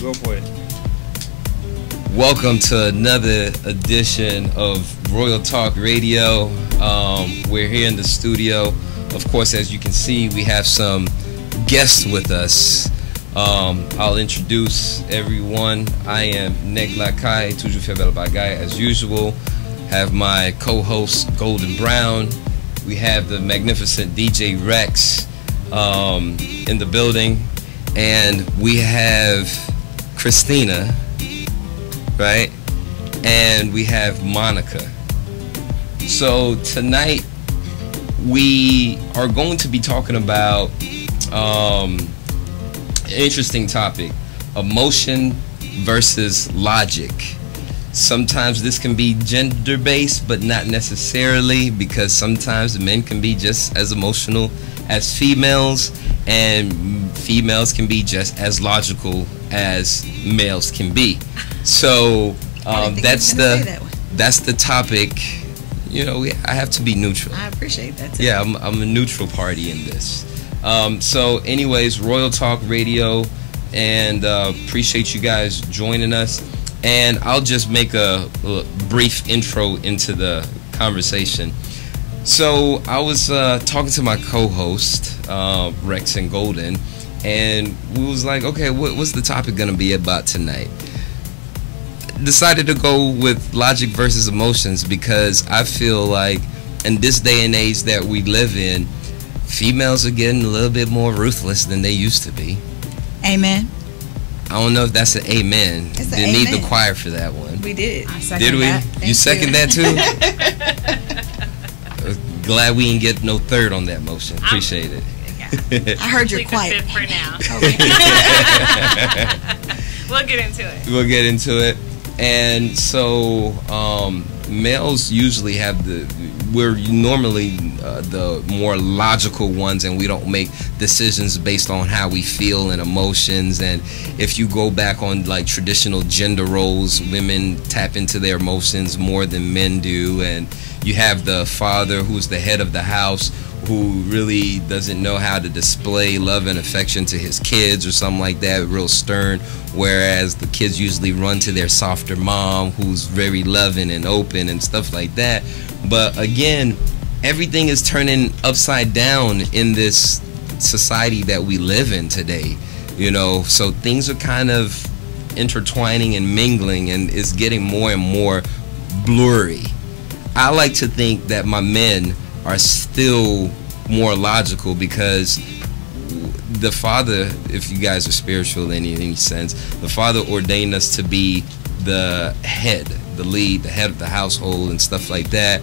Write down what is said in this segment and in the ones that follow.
Go for it. Welcome to another edition of Royal Talk Radio. We're here in the studio. Of course, as you can see, we have some guests with us. I'll introduce everyone. I am Negla Kai, toujours fait belle bagaille as usual. Have my co-host Golden Brown. We have the magnificent DJ Rex in the building, and we have Christina, right? And we have Monica. So tonight we are going to be talking about an interesting topic: emotion versus logic. Sometimes this can be gender-based, but not necessarily, because sometimes men can be just as emotional as females, and females can be just as logical as males can be. So that's the topic. You know, I have to be neutral. I appreciate that too. Yeah, I'm a neutral party in this. So anyways, Royal Talk Radio, and appreciate you guys joining us. And I'll just make a brief intro into the conversation. So I was talking to my co-host, Rex and Golden, and we was like, okay, what's the topic going to be about tonight? Decided to go with logic versus emotions, because I feel like in this day and age that we live in, females are getting a little bit more ruthless than they used to be. Amen. I don't know if that's an amen. It's Didn't need the choir for that one. We did. Did we? You second that too? Glad we didn't get no third on that motion. Appreciate it. Yeah. I heard you're quiet. For now. We'll get into it. We'll get into it. And so males usually have we're normally the more logical ones, and we don't make decisions based on how we feel and emotions. And if you go back on like traditional gender roles, women tap into their emotions more than men do. And you have the father who's the head of the house, who really doesn't know how to display love and affection to his kids or something like that, real stern, whereas the kids usually run to their softer mom, who's very loving and open and stuff like that. But again, everything is turning upside down in this society that we live in today, you know, so things are kind of intertwining and mingling, and it's getting more and more blurry. I like to think that my men are still more logical, because the Father, if you guys are spiritual in any sense, the Father ordained us to be the head, the lead, the head of the household and stuff like that.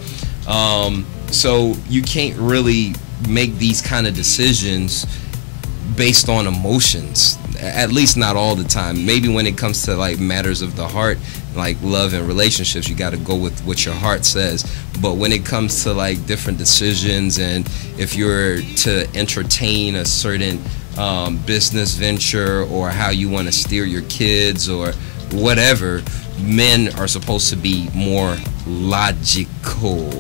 So you can't really make these kind of decisions based on emotions, at least not all the time. Maybe when it comes to like matters of the heart, like love and relationships, you got to go with what your heart says. But when it comes to like different decisions, and if you're to entertain a certain business venture, or how you want to steer your kids or whatever, men are supposed to be more logical.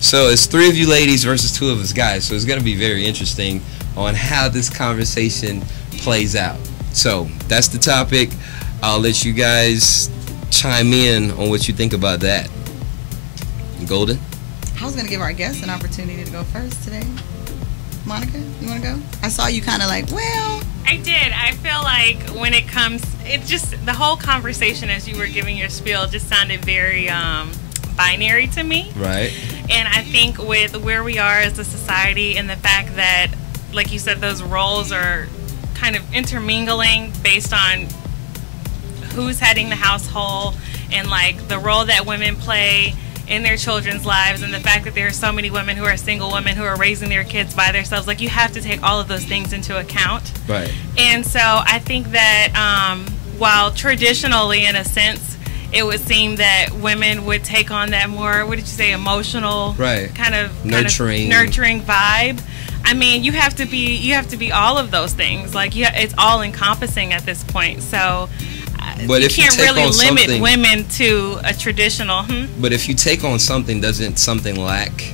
So it's 3 of you ladies versus 2 of us guys, so it's going to be very interesting on how this conversation plays out. So that's the topic. I'll let you guys chime in on what you think about that. Golden? I was going to give our guests an opportunity to go first today. Monica, you want to go? I saw you kind of like, well. I did. I feel like when it comes, it's just the whole conversation as you were giving your spiel just sounded very binary to me. Right. And I think with where we are as a society, and the fact that, like you said, those roles are kind of intermingling based on who's heading the household, and like the role that women play in their children's lives, and the fact that there are so many women who are single women who are raising their kids by themselves. Like, you have to take all of those things into account. Right. And so I think that while traditionally, in a sense, it would seem that women would take on that more, what did you say, emotional, right, kind of nurturing vibe. I mean, you have to be all of those things. Like, it's all encompassing at this point. So but you can't really limit women to a traditional. But if you take on something, doesn't something lack?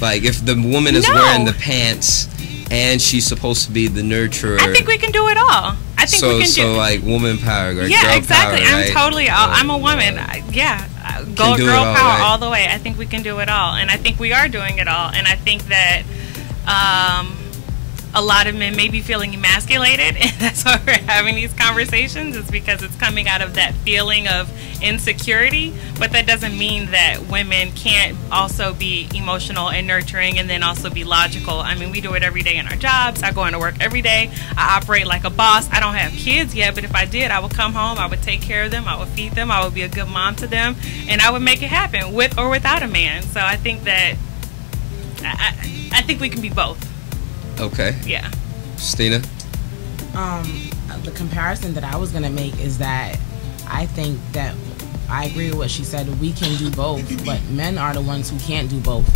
Like, if the woman is wearing the pants and she's supposed to be the nurturer. I think we can do it all. I think so, we can so do. like woman power, like Yeah, girl exactly. power, I'm right? totally. I'm a woman. Girl do it all, power right? all the way. I think we can do it all, and I think we are doing it all. And I think that a lot of men may be feeling emasculated, and that's why we're having these conversations, is because it's coming out of that feeling of insecurity. But that doesn't mean that women can't also be emotional and nurturing and then also be logical. I mean, we do it every day in our jobs. I go into work every day. I operate like a boss. I don't have kids yet, but if I did, I would come home, I would take care of them, I would feed them, I would be a good mom to them, and I would make it happen with or without a man. So I think that I think we can be both. Okay. Yeah. Stina? The comparison that I was going to make is that I think that I agree with what she said. We can do both, but men are the ones who can't do both.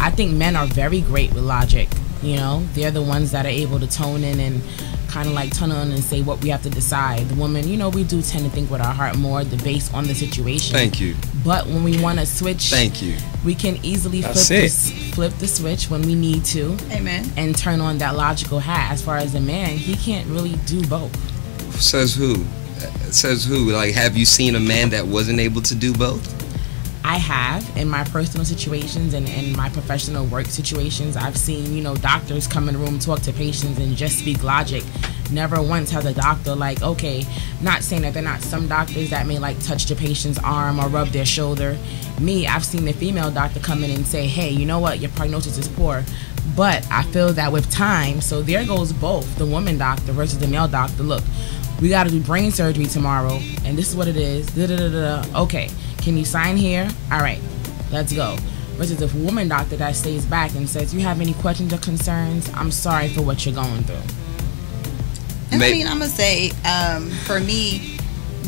I think men are very great with logic. You know, they're the ones that are able to tone in and kind of like tunnel in and say what we have to decide. The woman, you know, we do tend to think with our heart more, the based on the situation. Thank you. But when we want to switch, Thank you. we can easily flip the switch when we need to. Amen. And turn on that logical hat. As far as a man, he can't really do both. Says who? Says who? Like, have you seen a man that wasn't able to do both? I have in my personal situations and in my professional work situations. I've seen, you know, doctors come in the room, talk to patients, and just speak logic. Never once has a doctor like, okay, not saying that they're not some doctors that may like touch the patient's arm or rub their shoulder. Me, I've seen the female doctor come in and say, hey, you know what, your prognosis is poor. But I feel that with time, so there goes both the woman doctor versus the male doctor. Look, we got to do brain surgery tomorrow, and this is what it is. Okay, can you sign here? All right, let's go. Versus a woman doctor that stays back and says, you have any questions or concerns? I'm sorry for what you're going through. And I mean, I'm going to say, for me,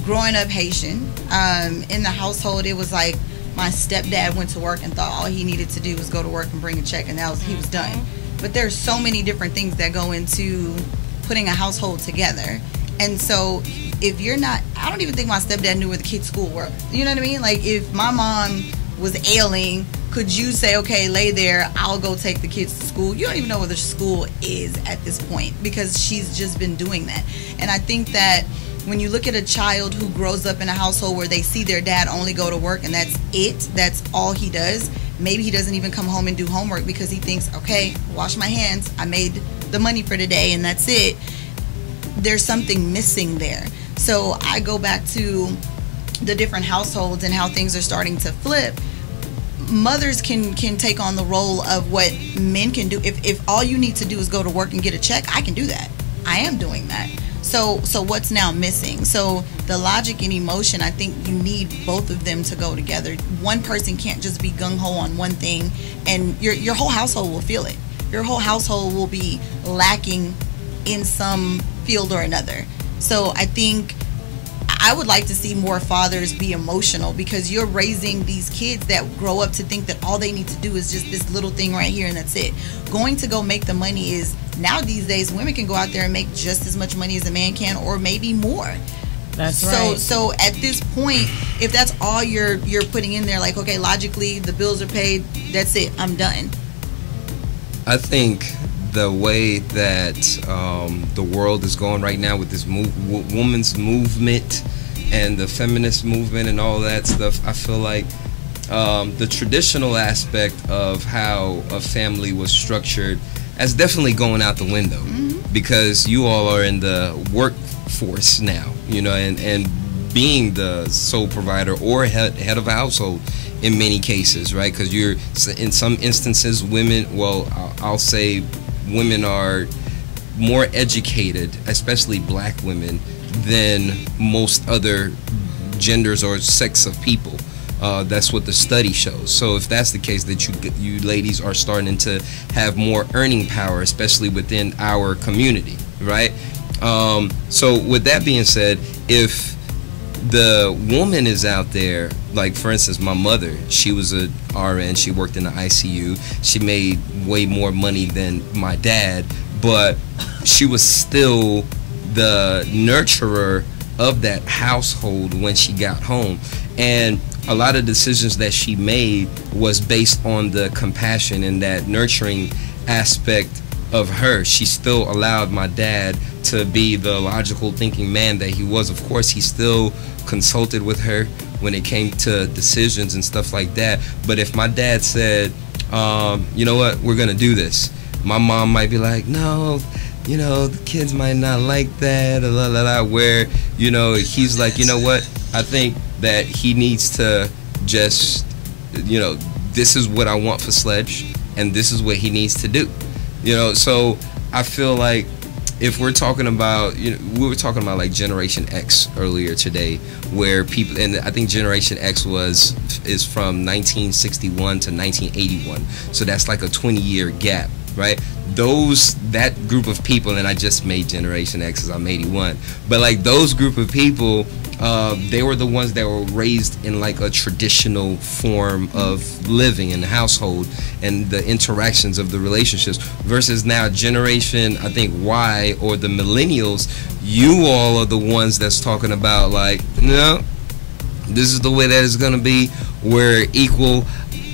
growing up Haitian, in the household, it was like my stepdad went to work and thought all he needed to do was go to work and bring a check, and he was done. But there's so many different things that go into putting a household together. And so if you're not, I don't even think my stepdad knew where the kids' school were. You know what I mean? Like, if my mom was ailing, could you say, okay, lay there, I'll go take the kids to school? You don't even know where the school is at this point because she's just been doing that. And I think that when you look at a child who grows up in a household where they see their dad only go to work and that's it, that's all he does, maybe he doesn't even come home and do homework because he thinks, okay, wash my hands, I made the money for today and that's it. There's something missing there. So I go back to the different households and how things are starting to flip. Mothers can take on the role of what men can do. If all you need to do is go to work and get a check, I can do that. I am doing that. So what's now missing? So the logic and emotion, I think you need both of them to go together. One person can't just be gung-ho on one thing and your whole household will feel it. Your whole household will be lacking in some field or another. So I think I would like to see more fathers be emotional because you're raising these kids that grow up to think that all they need to do is just this little thing right here and that's it. Going to go make the money is, now these days women can go out there and make just as much money as a man can or maybe more. That's right. So at this point, if that's all you're putting in there, like, okay, logically the bills are paid, that's it, I'm done. I think the way that the world is going right now with this women's movement and the feminist movement and all that stuff, I feel like the traditional aspect of how a family was structured is definitely going out the window because you all are in the workforce now, you know, and being the sole provider or head of a household in many cases, right? Because you're, in some instances, women, well, I'll say women are more educated, especially black women, than most other genders or sects of people. That's what the study shows. So if that's the case, that you ladies are starting to have more earning power, especially within our community, right? So with that being said, if the woman is out there, like for instance, my mother, she was a RN, she worked in the ICU, she made way more money than my dad, but she was still the nurturer of that household when she got home. And a lot of decisions that she made was based on the compassion and that nurturing aspect of her, she still allowed my dad to be the logical thinking man that he was. Of course, he still consulted with her when it came to decisions and stuff like that. But if my dad said, you know what, we're gonna do this, my mom might be like, no, you know, the kids might not like that, or la la la. Where, you know, he's like, you know what, I think that he needs to just, you know, this is what I want for Sledge, and this is what he needs to do. You know, so I feel like if we're talking about, you know, we were talking about like Generation X earlier today, where people, and I think Generation X is from 1961 to 1981, so that's like a 20-year gap, right? That group of people, and I just made Generation X because I'm 81, but like those group of people, they were the ones that were raised in like a traditional form of living in the household and the interactions of the relationships, versus now Generation, I think, Y, or the millennials, you all are the ones that's talking about like, no, this is the way that it's gonna be, we're equal,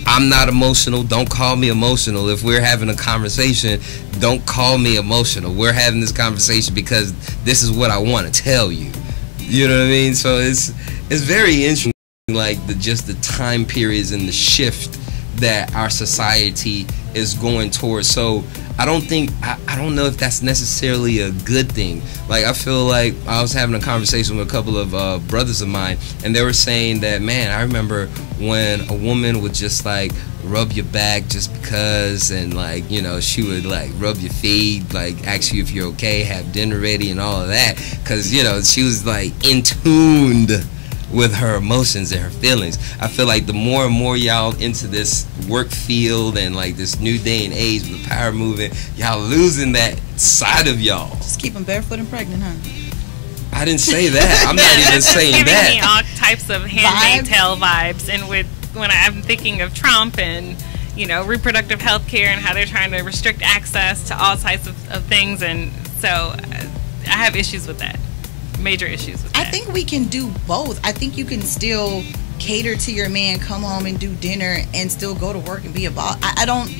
I'm not emotional, don't call me emotional. If we're having a conversation, don't call me emotional. We're having this conversation because this is what I want to tell you. You know what I mean? So it's very interesting, like just the time periods and the shift that our society is going towards. So I don't know if that's necessarily a good thing. Like, I feel like I was having a conversation with a couple of brothers of mine, and they were saying that, man, I remember when a woman would just like rub your back just because, and like, you know, she would like rub your feet, like ask you if you're okay, have dinner ready and all of that, because, you know, she was like in tuned with her emotions and her feelings. I feel like the more and more y'all into this work field and like this new day and age with the power movement, y'all losing that side of y'all. Just keep them barefoot and pregnant, huh? I didn't say that. I'm not even saying that. Giving me all types of Handmaid's Tale vibes, and when I'm thinking of Trump and, you know, reproductive health care and how they're trying to restrict access to all types of things, and so I have issues with that. Major issues with that. I think we can do both. I think you can still cater to your man, come home and do dinner, and still go to work and be a boss. I don't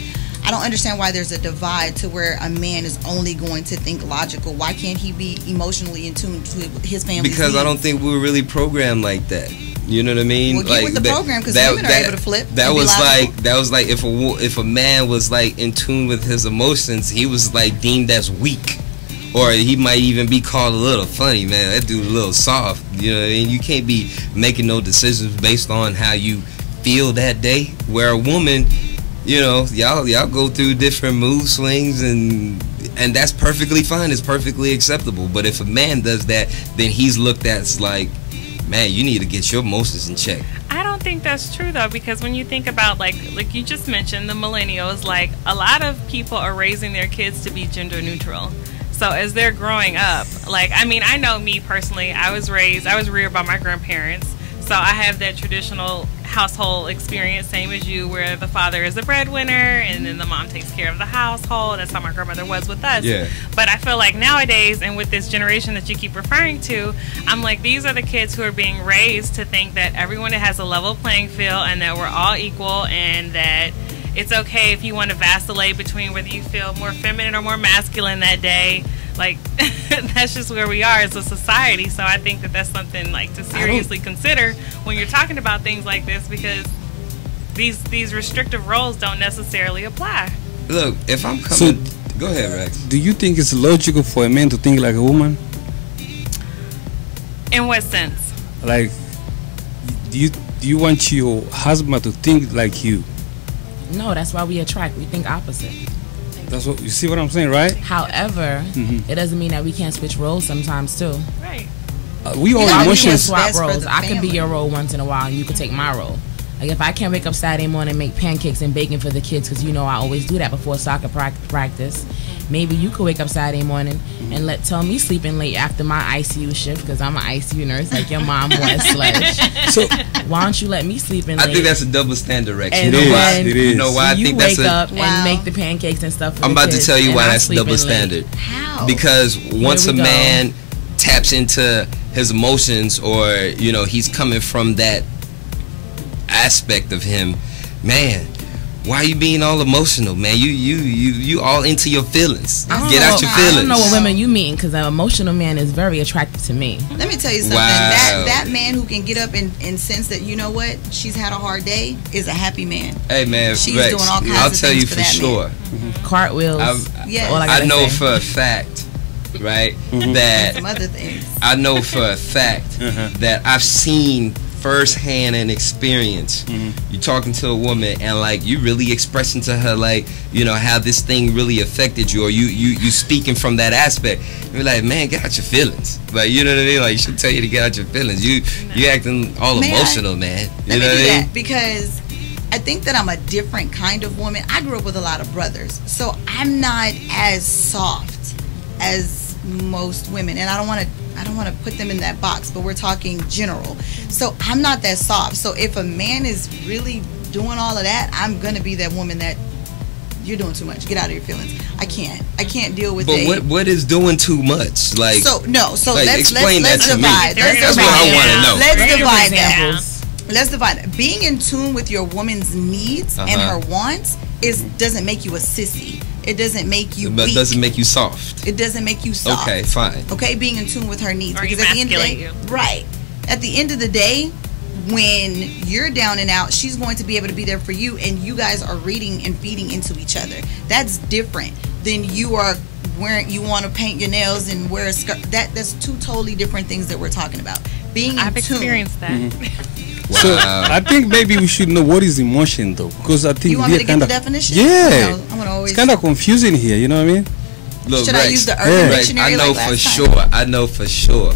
understand why there's a divide to where a man is only going to think logical. Why can't he be emotionally in tune with his family? Because I don't think we were really programmed like that. You know what I mean? Well, get with the program, because women are able to flip. That was like if a man was like in tune with his emotions, he was like deemed as weak. Or he might even be called a little funny, man. That dude a little soft. You know what I mean? You can't be making no decisions based on how you feel that day. Where a woman, you know, y'all go through different mood swings, and that's perfectly fine. It's perfectly acceptable. But if a man does that, then he's looked at as like, man, you need to get your emotions in check. I don't think that's true, though, because when you think about, like you just mentioned, the millennials, like a lot of people are raising their kids to be gender neutral. So as they're growing up, like, I mean, I know me personally, I was reared by my grandparents. So I have that traditional household experience, same as you, where the father is the breadwinner and then the mom takes care of the household. That's how my grandmother was with us. Yeah. But I feel like nowadays, and with this generation that you keep referring to, I'm like, these are the kids who are being raised to think that everyone has a level playing field and that we're all equal, and that it's okay if you want to vacillate between whether you feel more feminine or more masculine that day. Like, that's just where we are as a society. So I think that that's something like to seriously consider when you're talking about things like this, because these restrictive roles don't necessarily apply. Look, if I'm coming, go ahead, Rex. Do you think it's logical for a man to think like a woman? In what sense? Like, do you want your husband to think like you? No, that's why we attract. We think opposite. That's what you see what I'm saying, right? However, it doesn't mean that we can't switch roles sometimes too. Right. We all We can emotions. swap roles. I can be your role once in a while, and you can take my role. Like, if I can't wake up Saturday morning and make pancakes and bacon for the kids, because you know I always do that before soccer practice, maybe you could wake up Saturday morning and tell me sleeping late after my ICU shift, because I'm an ICU nurse like your mom was. So why don't you let me sleep in late? I think that's a double standard, Rex. And You know why? It is. You know why? I you think that's wake up Wow. and make the pancakes and stuff for I'm the about to kids, tell you and why I'm that's double sleeping late. standard. How? Because once a we go. man taps into his emotions, or, you know, he's coming from that aspect of him, man, why are you being all emotional, man? You all into your feelings. Get out your I feelings. don't know what women you mean, because an emotional man is very attractive to me. Let me tell you something. Wow. That man who can get up and sense that, you know what, she's had a hard day is a happy man. Hey, man, She's Rex, doing all kinds I'll of tell things you for for that sure. Cartwheels. Yes. all I gotta know say. for a fact, right, that Some other things. I know for a fact that I've seen firsthand and experience. You talking to a woman and like you really expressing to her like, you know, how this thing really affected you, or you speaking from that aspect. You're like, man, get out your feelings. Like, you know what I mean? Like, she'll tell you to get out your feelings. You acting all emotional, man. You Let know me what do I mean? that because I think that I'm a different kind of woman. I grew up with a lot of brothers, so I'm not as soft as most women, and I don't want to put them in that box, but we're talking general. So I'm not that soft. So if a man is really doing all of that, I'm gonna be that woman that you're doing too much. Get out of your feelings. I can't deal with it. But what is doing too much? Like, So like, let's explain that to me. divide. That's what I want to know. Let's Give divide that. examples. Let's divide it. Being in tune with your woman's needs and her wants doesn't make you a sissy. It doesn't make you But weak. doesn't make you soft. It doesn't make you soft. Okay, fine. Okay, being in tune with her needs. Or Because at the end of the day, emasculate right. At the end of the day, when you're down and out, she's going to be able to be there for you, and you guys are reading and feeding into each other. That's different than you are wearing. You want to paint your nails and wear a skirt. That's two totally different things that we're talking about. Being in I've tune. experienced that. So Wow. I think maybe we should know what is emotion though, because I think You want me we to are get kind the of definition? yeah. No, I'm gonna always. It's kind of confusing here. You know what I mean? Look, Should I Rex, use the Urban Yeah. Dictionary I know like for last sure. time? I know for sure.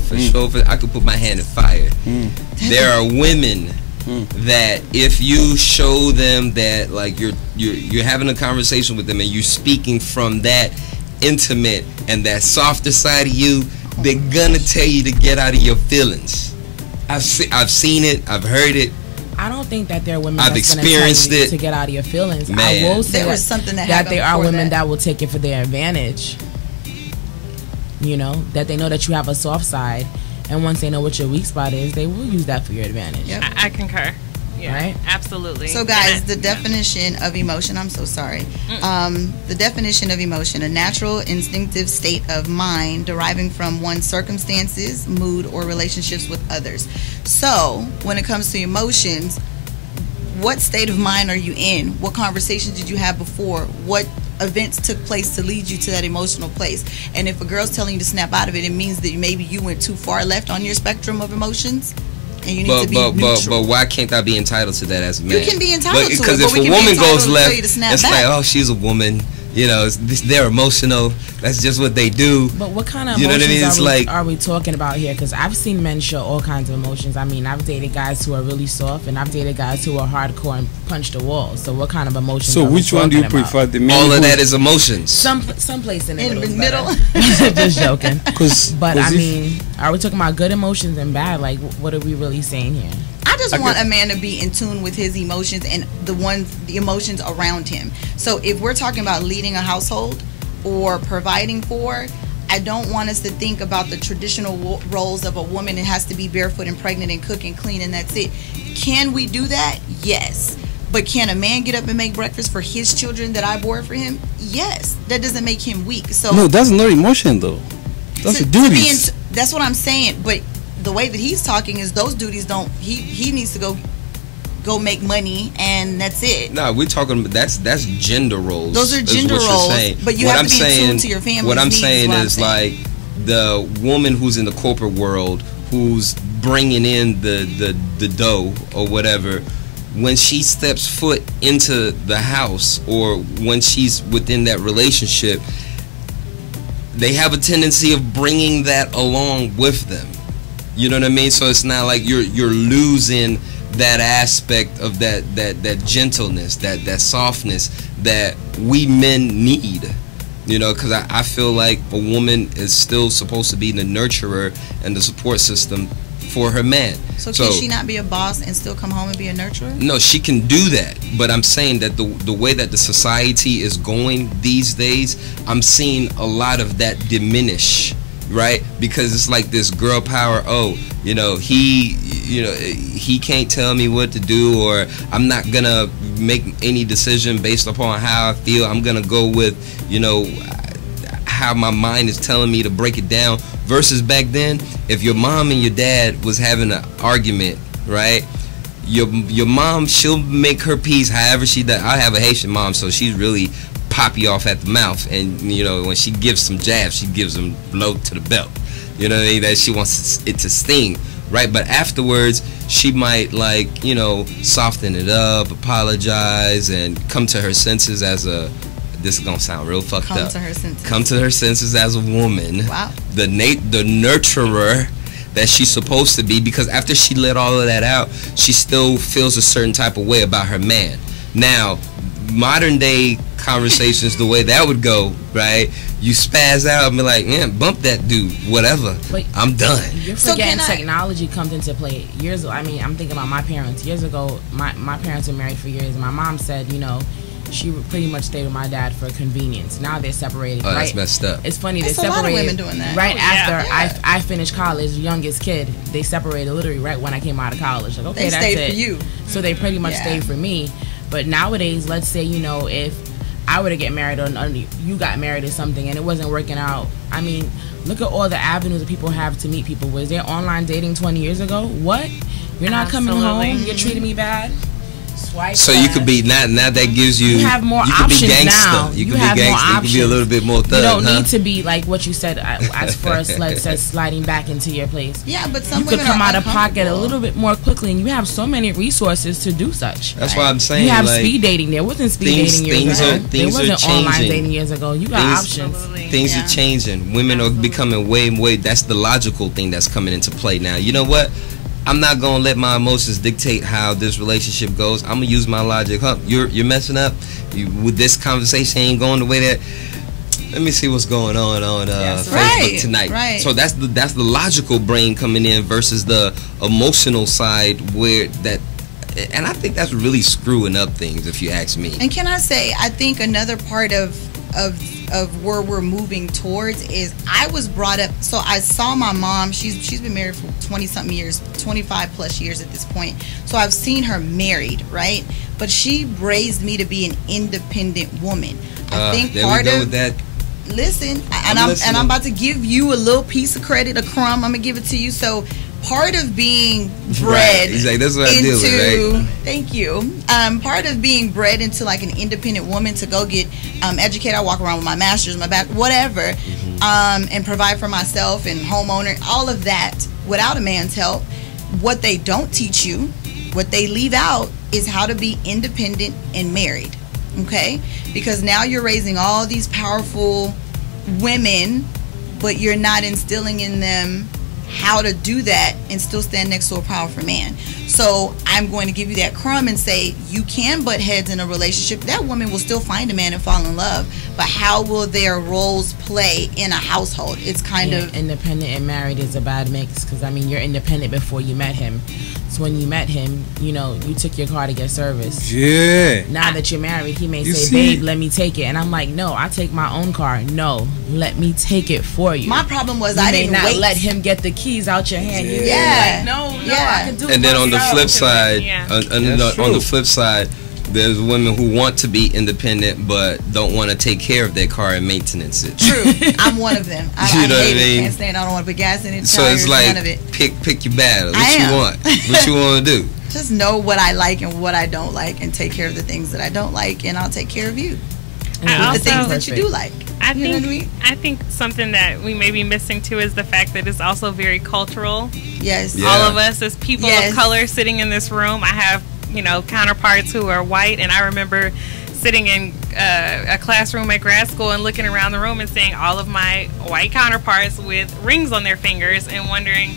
I could put my hand in fire. There are women that if you show them that like you're having a conversation with them and you're speaking from that intimate and that softer side of you, they're gonna tell you to get out of your feelings. I've seen it. I've heard it. I don't think that there are women I've that's gonna experienced tell you it. to get out of your feelings. Man. I will say There was something that that happened there are before women that. that will take it for their advantage. You know, that they know that you have a soft side, and once they know what your weak spot is, they will use that for your advantage. Yep. I concur. Yeah, Right? absolutely. So, guys, And the definition of emotion, I'm so sorry. The definition of emotion, a natural instinctive state of mind deriving from one's circumstances, mood, or relationships with others. So, when it comes to emotions, what state of mind are you in? What conversations did you have before? What events took place to lead you to that emotional place? And if a girl's telling you to snap out of it, it means that maybe you went too far left on your spectrum of emotions. And you need to be neutral. But why can't I be entitled to that as a man? You can be entitled to it, Because but if we a can be woman entitled goes to left, tell you to snap it's back. like, oh, she's a woman. You know, they're emotional. That's just what they do. But what kind of You know what I emotions mean? It's like- are we talking about here? Because I've seen men show all kinds of emotions. I mean, I've dated guys who are really soft, and I've dated guys who are hardcore and punch the wall. So what kind of emotions? So are we which one do you talking about? prefer? The man All of who- that is emotions. Some place in the In middle. the is middle. better. Just joking. But I if- mean, are we talking about good emotions and bad? Like, what are we really saying here? I just want a man to be in tune with his emotions and the emotions around him. So if we're talking about leading a household or providing for, I don't want us to think about the traditional roles of a woman. It has to be barefoot and pregnant and cook and clean and that's it. Can we do that? Yes. But can a man get up and make breakfast for his children that I bore for him? Yes. That doesn't make him weak. So No, that's not emotion though. That's to- a to be duties. that's what I'm saying. But the way that he's talking is those duties don't. He needs to go make money and that's it. No, we're talking. That's gender roles. Those are is gender what you're roles, saying. but you What have to I'm be in tune saying- to your family's What I'm needs is saying what I'm is saying. like the woman who's in the corporate world, who's bringing in the dough or whatever. When she steps foot into the house or when she's within that relationship, they have a tendency of bringing that along with them. You know what I mean? So it's not like you're losing that aspect of that gentleness, that softness that we men need. You know, because I feel like a woman is still supposed to be the nurturer and the support system for her man. So can she not be a boss and still come home and be a nurturer? No, she can do that, but I'm saying that the way that the society is going these days, I'm seeing a lot of that diminish, right? Because it's like this girl power. Oh, you know, he you know, he can't tell me what to do, or I'm not gonna make any decision based upon how I feel. I'm gonna go with, you know, how my mind is telling me to break it down. Versus back then, if your mom and your dad was having an argument, right? Your mom, she'll make her peace however she does. I have a Haitian mom, so she's really poppy off at the mouth, and you know, when she gives some jabs, she gives them blow to the belt. You know what I mean? That she wants it to sting, right? But afterwards, she might, like, you know, soften it up, apologize, and come to her senses as a. This is gonna sound real fucked up. Come to her senses. Come to her senses as a woman. Wow. The nurturer that she's supposed to be, because after she let all of that out, she still feels a certain type of way about her man. Now, modern day conversations, the way that would go, right? You spaz out and be like, man, bump that dude, whatever. But I'm done. You're forgetting technology comes into play. Years ago, I mean, I'm thinking about my parents. Years ago, my parents were married for years, and my mom said, you know, she would pretty much stay with my dad for convenience. Now they're separated. Oh, right? That's messed up. It's funny, they're There's a lot of separated women doing that. right Oh, after I finished college, youngest kid. They separated literally right when I came out of college. Like, okay, They that's stayed it. for you. So they pretty much stayed for me. But nowadays, let's say, you know, if I were to get married or you got married or something and it wasn't working out, I mean, look at all the avenues that people have to meet people. Was there online dating 20 years ago? What? You're not coming home? You're treating me bad? So you could be now that gives you. You have more you could options be gangster. now. You could have be gangster. more You options. could be a little bit more thug. You don't huh? need to be like what you said as first, let's say, sliding back into your place. Yeah, but some you could women come are out of pocket a uncomfortable. little bit more quickly, and you have so many resources to do such. That's why I'm saying You have like, speed dating. There wasn't speed dating years ago. There wasn't online changing. dating years ago. You got options. Things are changing. Women are becoming way. That's the logical thing that's coming into play now. You know what? I'm not gonna let my emotions dictate how this relationship goes. I'm gonna use my logic. Huh? You're messing up. With this conversation ain't going the way that. Let me see what's going on Facebook tonight. Right. So that's the logical brain coming in versus the emotional side where that. And I think that's really screwing up things, if you ask me. And can I say, I think another part of where we're moving towards is I was brought up. So I saw my mom. She's been married for 20-something years, 25 plus years at this point. So I've seen her married, right? But she raised me to be an independent woman. I think there part we go of with that. Listen, I'm about to give you a little piece of credit, a crumb. I'm gonna give it to you. So part of being bred He's like, that's what I deal with, right? Thank you. Part of being bred into like an independent woman to go get educated. I walk around with my master's, my back, whatever, and provide for myself and homeowner, all of that without a man's help. What they don't teach you, what they leave out, is how to be independent and married. Okay? Because now you're raising all these powerful women, but you're not instilling in them how to do that and still stand next to a powerful man. So I'm going to give you that crumb and say you can butt heads in a relationship. That woman will still find a man and fall in love, but how will their roles play in a household? It's kind of independent and married is a bad mix, because I mean, you're independent before you met him. So when you met him, you know, you took your car to get service. Yeah. Now that you're married, he may You say, see? babe, let me take it. And I'm like, no, I take my own car. No, let me take it for you. my problem was you I may didn't not wait. let him get the keys out your hand. You Yeah. like, no, Yeah. I can do it And then on the myself. flip side, Yeah. on the flip side, there's women who want to be independent but don't want to take care of their car and maintenance it. True. I'm one of them. I You know what I hate mean? it. Can't stand. I don't want to put gas in it. So tires, it's like none of it. pick your battle. I What you am. want? What you want to do? Just know what I like and what I don't like, and take care of the things that I don't like, and I'll take care of you. And I do The also- things that you do like. I You know what I mean? think something that we may be missing too is the fact that it's also very cultural. Yes. Yeah. All of us as people Yes. of color sitting in this room, I have, you know, counterparts who are white, and I remember sitting in a classroom at grad school and looking around the room and seeing all of my white counterparts with rings on their fingers and wondering,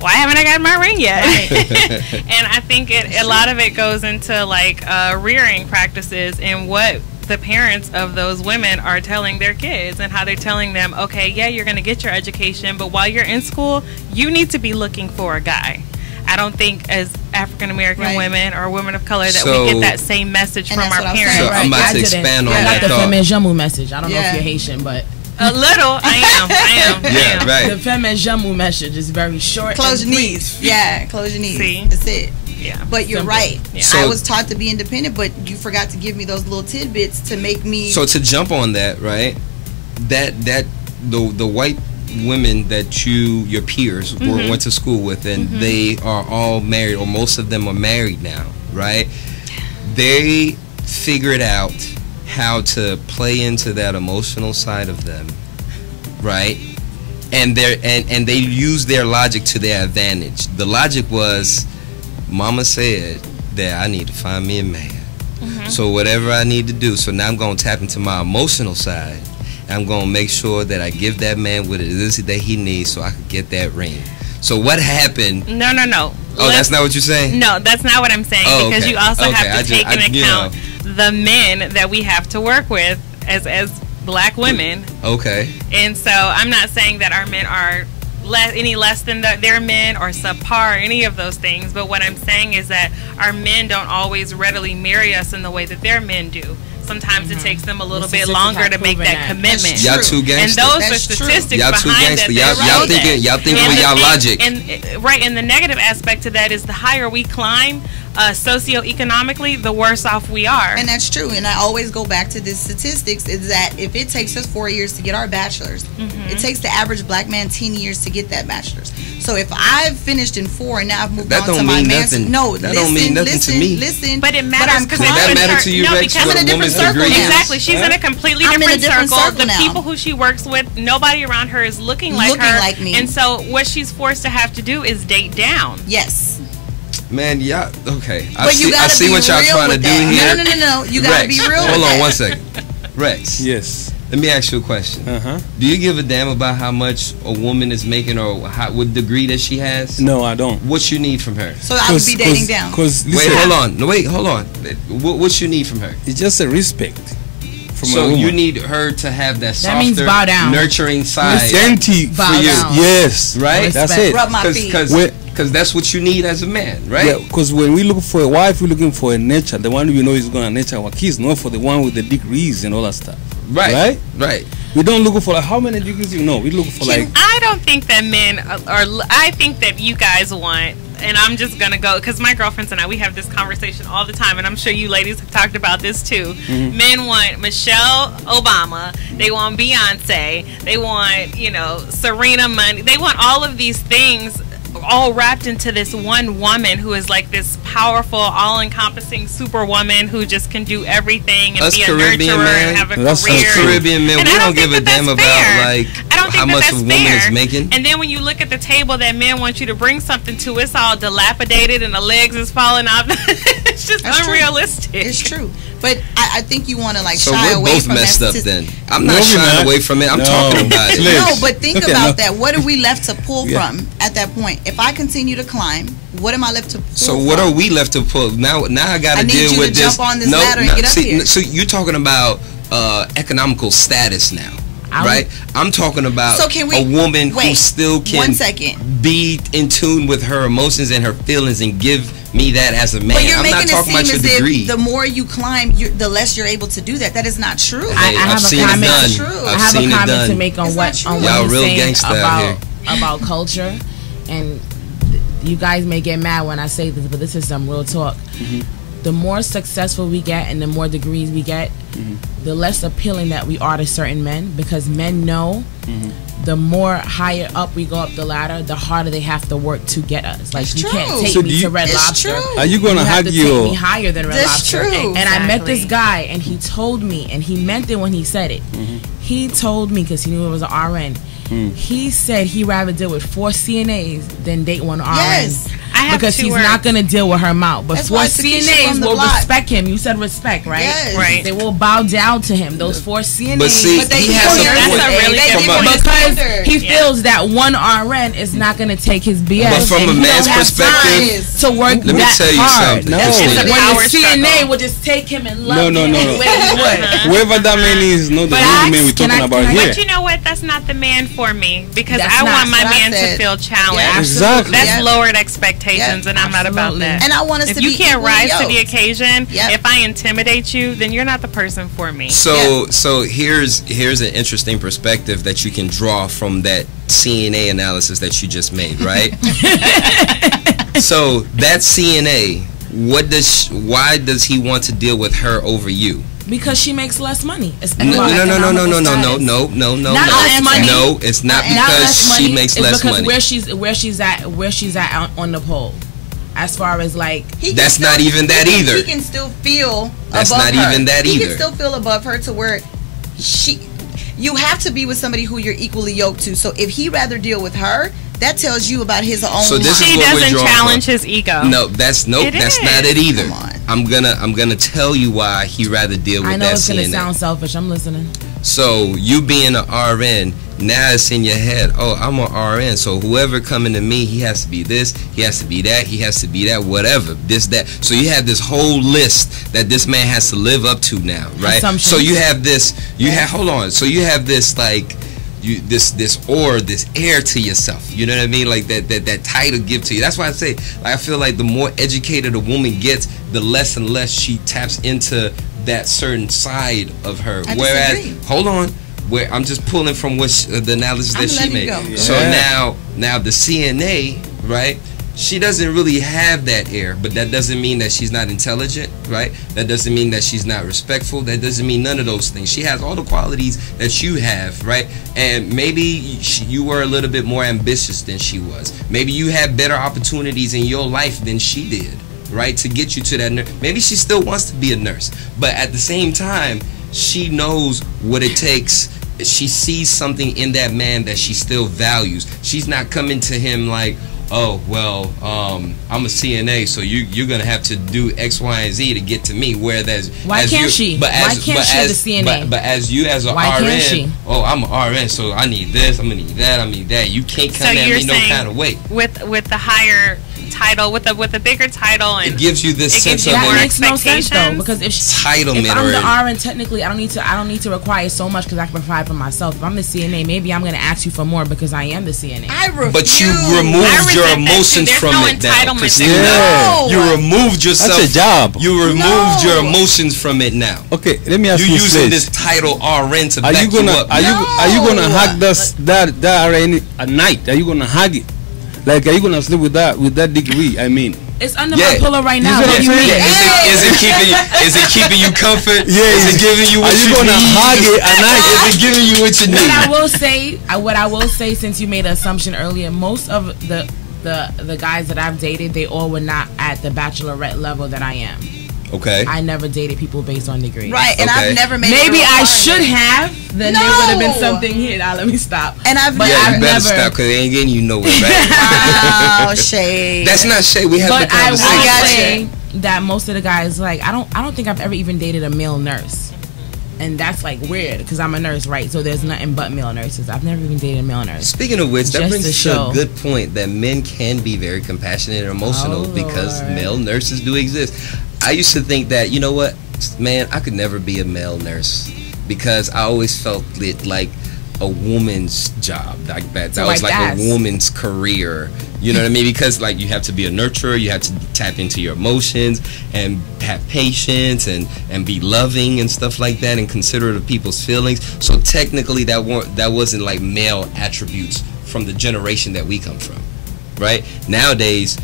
why haven't I got my ring yet? And I think a lot of it goes into like rearing practices and what the parents of those women are telling their kids, and how they're telling them, okay, yeah, you're going to get your education, but while you're in school, you need to be looking for a guy. I don't think as African American Right. women or women of color that So- we get that same message And from that's our what I'm parents. saying. So I'm about I to didn't. expand on I that got the thought. Femme Jamu message. I don't know Yeah. if you're Haitian, but A little. I am. Yeah, right. The femme message is very short. Close and your brief. knees. Yeah, close your knees. See? That's it. Yeah. But you're Simple. right. Yeah. So- I was taught to be independent, but you forgot to give me those little tidbits to make me. So to jump on that, right? That the white women that your peers went to school with, and they are all married, or most of them are married now, right? They figured out how to play into that emotional side of them, right? And they use their logic to their advantage. The logic was, Mama said that I need to find me a man. So whatever I need to do, so now I'm going to tap into my emotional side. I'm going to make sure that I give that man what it is that he needs so I can get that ring. So what happened? No. Oh, that's not what you're saying? No, that's not what I'm saying. Oh, because okay. you also Okay, have to take into account the men that we have to work with as black women. Okay. And so I'm not saying that our men are any less than their men or subpar or any of those things. But what I'm saying is that our men don't always readily marry us in the way that their men do. Sometimes it takes them a little bit longer to make that commitment. Y'all too And gangster. those That's are true. statistics Y'all too behind gangster. that. Y'all thinking with y'all logic. And right, and the negative aspect to that is the higher we climb socioeconomically, the worse off we are. And that's true. And I always go back to this statistics is that if it takes us 4 years to get our bachelor's, it takes the average black man 10 years to get that bachelor's. So if I've finished in 4 and now I've moved That on don't to my mean master's, nothing. no, That listen, don't mean nothing listen, to me. listen. But it I'm matters because Does that calling matter her- to you, no, Rex? because What I'm in a a woman's different degree circle is? now. Exactly. She's in a completely I'm in a different different circle. circle The now. people who she works with, nobody around her is looking like Looking her. like me. And so what she's forced to have to do is date down. Yes. Man, y'all, okay. I But you gotta see be what y'all real trying to with do that. here. No. You gotta Rex, be real hold with on that. 1 second. Rex, Yes. let me ask you a question. Do you give a damn about how much a woman is making or what degree that she has? No, I don't. What you need from her? So I would be dating down. Because Wait, hold on. No, wait, hold on. What you need from her? It's just a respect from a So woman. you need her to have that softer, means bow down. nurturing side, Attentive Bow for you. down. Yes. right? That's Respect. it. Rub my feet. Because that's what you need as a man, right? Yeah, because when we look for a wife, we're looking for a nature, the one we know is going to nurture our kids, not for the one with the degrees and all that stuff. Right. We don't look for like how many degrees you know. We look for like I don't think that men are. I think that you guys want, and I'm just gonna go because my girlfriends and I, we have this conversation all the time, and I'm sure you ladies have talked about this too. Men want Michelle Obama, they want Beyonce, they want Serena money, they want all of these things all wrapped into this one woman who is like this powerful, all-encompassing superwoman who just can do everything and Us be a Caribbean nurturer man, and have a that's career. so Caribbean men, And we I don't think give a that that's damn about fair. like I don't think how that much that's a woman fair. is making. And then when you look at the table that men want you to bring something to, it's all dilapidated and the legs is falling off. It's just That's true. unrealistic. It's true. But I think you want to So shy we're away both from messed that up statistic. then. I'm No, not we're shying not. away from it. I'm No. talking about it. Please. No, but think Okay, about no. that. What are we left to pull Yeah. from at that point? If I continue to climb, what am I left to pull So from? what are we left to pull? Now I got I to need deal you with to this. jump on this ladder and get up see, here. So you're talking about economical status now, right? I'm talking about So can we- a woman who wait, still can 1 second. be in tune with her emotions and her feelings and give me that as a man. But you're I'm not making it talking seem about your as degree. if the more you climb, the less you're able to do that. That is not true. I Hey, have I've a seen it comment. done. True. I I've have seen a it comment to done. make on It's what not true. on Y'all what real you're saying gangsta out about culture, and you guys may get mad when I say this, but this is some real talk. The more successful we get and the more degrees we get, the less appealing that we are to certain men, because men know the more higher up we go up the ladder, the harder they have to work to get us. Like, It's you can't true. take So me do you- to Red It's Lobster. true. Are you gonna You have hug to take your? me higher than Red That's Lobster. true. And I met this Exactly. guy, and he told me, and he meant it when he said it. He told me, because he knew it was an RN. He said he'd rather deal with 4 CNAs than date one RN. Yes. I have Because two he's words. not going to deal with her mouth. But That's 4 why Takesha CNAs from the will block. respect him. You said respect, right? Yes. Right. They will bow down to him. Those 4 CNAs. But see, But they he give has him a that's point. a really they good give point. him his because standard. he Yeah. feels that one RN is not going to take his BS. But from and a he man's don't have perspective- time to work Let me that tell you hard. something. No. It's a When power the CNA struggle. would just take him and love No, him no, no, any no. way he would. Whoever that man is not the But only man we're can talking I- about can I- here. But you know what? That's not the man for me, because That's I not want my what I man to said. feel challenged. Yeah. Exactly. That's Yeah. lowered expectations. expectations, and I'm not about that. And I want us if to you be can't equally rise to yoked. the occasion, Yep. if I intimidate you, then you're not the person for me. So here's an interesting perspective that you can draw from that CNA analysis that you just made, right? So that CNA, why does he want to deal with her over you? Because she makes less money. It's No, economical status. Not less money. No, it's not because she makes less because money. where she's at on the pole, as far as like That's not even that either. He can still feel That's above not her. even that He either. can still feel above her to where you have to be with somebody who you're equally yoked to. So if he rather deal with her, that tells you about his own. So this is She what we're doesn't drawing challenge from. his ego. No, that's It not it is. either. Come on. I'm gonna tell you why he rather deal with I know that it's gonna CNA. sound selfish. I'm listening. So you being an RN, now it's in your head. Oh, I'm an RN, so whoever coming to me, he has to be this, he has to be that, he has to be that, whatever, this, that. So you have this whole list that this man has to live up to now, right? Assumptions. So you have this. Hold on. So you have this like. This air to yourself, you know what I mean? Like that title give to you. That's why I say, like, I feel like the more educated a woman gets, the less and less she taps into that certain side of her. I Whereas, disagree. hold on, where I'm just pulling from what the analysis that I'm she letting made. you go. Yeah. So now the CNA, right? She doesn't really have that air, but that doesn't mean that she's not intelligent, right? That doesn't mean that she's not respectful. That doesn't mean none of those things. She has all the qualities that you have, right? And maybe you were a little bit more ambitious than she was. Maybe you had better opportunities in your life than she did, right? To get you to that nurse. Maybe she still wants to be a nurse, but at the same time, she knows what it takes. She sees something in that man that she still values. She's not coming to him like, oh, well, I'm a CNA, so you're gonna have to do X, Y, and Z to get to me. Whereas, Why can't she? Why can't she as a CNA? But as you as a Why can't RN, she? oh, I'm an RN, so I need this, I'm gonna need that, I need that. You can't come So at you're me no saying kind of way. with the higher title, with the bigger title, and It gives you this it sense gives you of That more makes no sense though, expectations. because if entitlement I'm the already. RN, technically I don't need to require so much because I can provide for myself. If I'm the CNA, maybe I'm gonna ask you for more because I am the CNA. I refuse. But you I removed resent your that too. emotions There's from no it now, entitlement Christina. there. No. You removed yourself. That's a job. You removed No. your emotions from it now. Okay, let me ask You're you using this. this title RN to Are back you gonna you up. are you gonna No. hug that RN at night? Are you gonna hug it? Like, are you gonna sleep with that degree? I mean, It's under Yeah. my pillow right now. You see What do you what I'm mean? saying? Is it keeping you comfort? Yeah, Is it giving you are what you you gonna need? hug it at night? Is it giving you what you What I need? will say, since you made an assumption earlier, most of the guys that I've dated, they all were not at the bachelorette level that I am. Okay. I never dated people based on degrees. Right, and Okay. I've never made. Maybe it a I requirement. should have. Then there would have been No. something here. Now let me stop. And I've But Yeah, I've you better never- stop because they ain't getting you nowhere, right? Wow, shade. That's not shade. We have the But I will conversation. gotcha. say that most of the guys, like, I don't think I've ever even dated a male nurse, and that's like weird because I'm a nurse, right? So there's nothing but male nurses. I've never even dated a male nurse. Speaking of which, that Just brings to us to a show. good point that men can be very compassionate and emotional Oh, because Lord. male nurses do exist. I used to think that, you know what, man, I could never be a male nurse because I always felt it like a woman's job. Like that was wipe like ass. a woman's career. You know what I mean? Because like you have to be a nurturer, you have to tap into your emotions and have patience and be loving and stuff like that and considerate of people's feelings. So technically that wasn't like male attributes from the generation that we come from. Right? Nowadays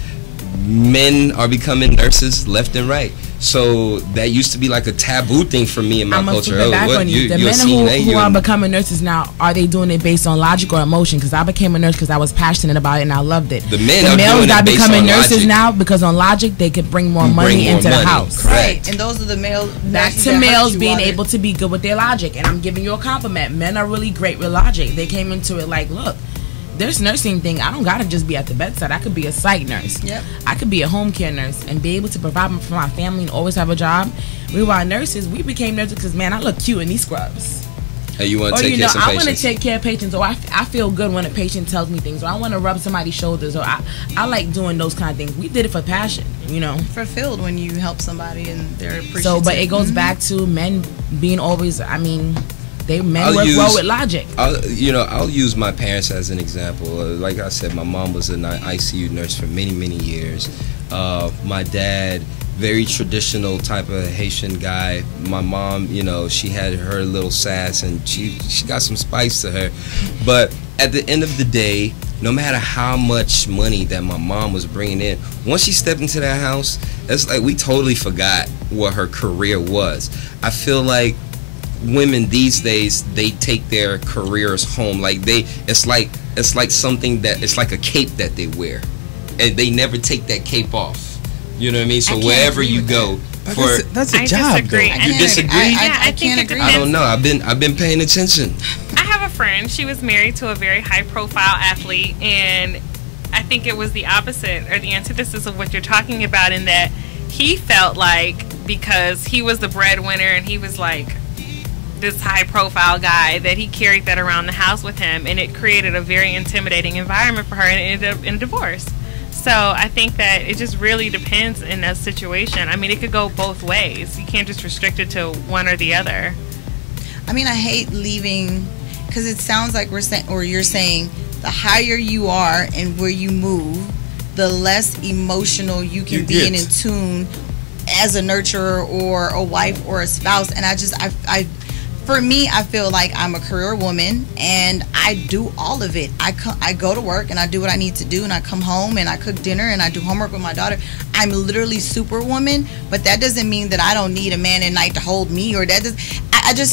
men are becoming nurses left and right. So that used to be like a taboo thing for me in my I'm gonna culture. flip it back what, on you. The you're men a CNA, who you're- are becoming nurses now, are they doing it based on logic or emotion? Because I became a nurse because I was passionate about it and I loved it. The men the are males doing that it are based becoming on nurses logic. now because on logic they could bring more You money bring more into the money. house. Correct. Right, and those are the male. Back nurses to that hurt males you being while able to be good with their logic, and I'm giving you a compliment. Men are really great with logic. They came into it like, look, this nursing thing, I don't gotta just be at the bedside. I could be a psych nurse. Yep. I could be a home care nurse and be able to provide for my family and always have a job. We were nurses. We became nurses because, man, I look cute in these scrubs. Hey, you want Or, to take you care know, of some I want to patients? take care of patients, or I feel good when a patient tells me things, or I want to rub somebody's shoulders, or I like doing those kind of things. We did it for passion, you know. fulfilled when you help somebody and they're appreciative. So, but it goes back to men being always, I mean, Men grow with logic. I'll use my parents as an example. Like I said, my mom was an ICU nurse for many, many years. My dad, very traditional type of Haitian guy. My mom, she had her little sass, and she got some spice to her. But at the end of the day, no matter how much money that my mom was bringing in, once she stepped into that house, it's like we totally forgot what her career was. I feel like women these days, they take their careers home. Like it's like something that, it's like a cape that they wear, and they never take that cape off. You know what I mean? So wherever you go, that's a job, though. You disagree? I think it depends. I don't know. I've been paying attention. I have a friend. She was married to a very high-profile athlete, and I think it was the opposite or the antithesis of what you're talking about, in that he felt like because he was the breadwinner and he was like this high-profile guy, that he carried that around the house with him, and it created a very intimidating environment for her, and it ended up in a divorce. So I think that it just really depends in that situation. I mean, it could go both ways. You can't just restrict it to one or the other. I mean, I hate leaving, because it sounds like you're saying the higher you are and where you move, the less emotional you can be and in tune as a nurturer or a wife or a spouse. And for me, I feel like I'm a career woman, and I do all of it. I go to work and I do what I need to do, and I come home and I cook dinner and I do homework with my daughter. I'm literally superwoman, but that doesn't mean that I don't need a man at night to hold me, or that does.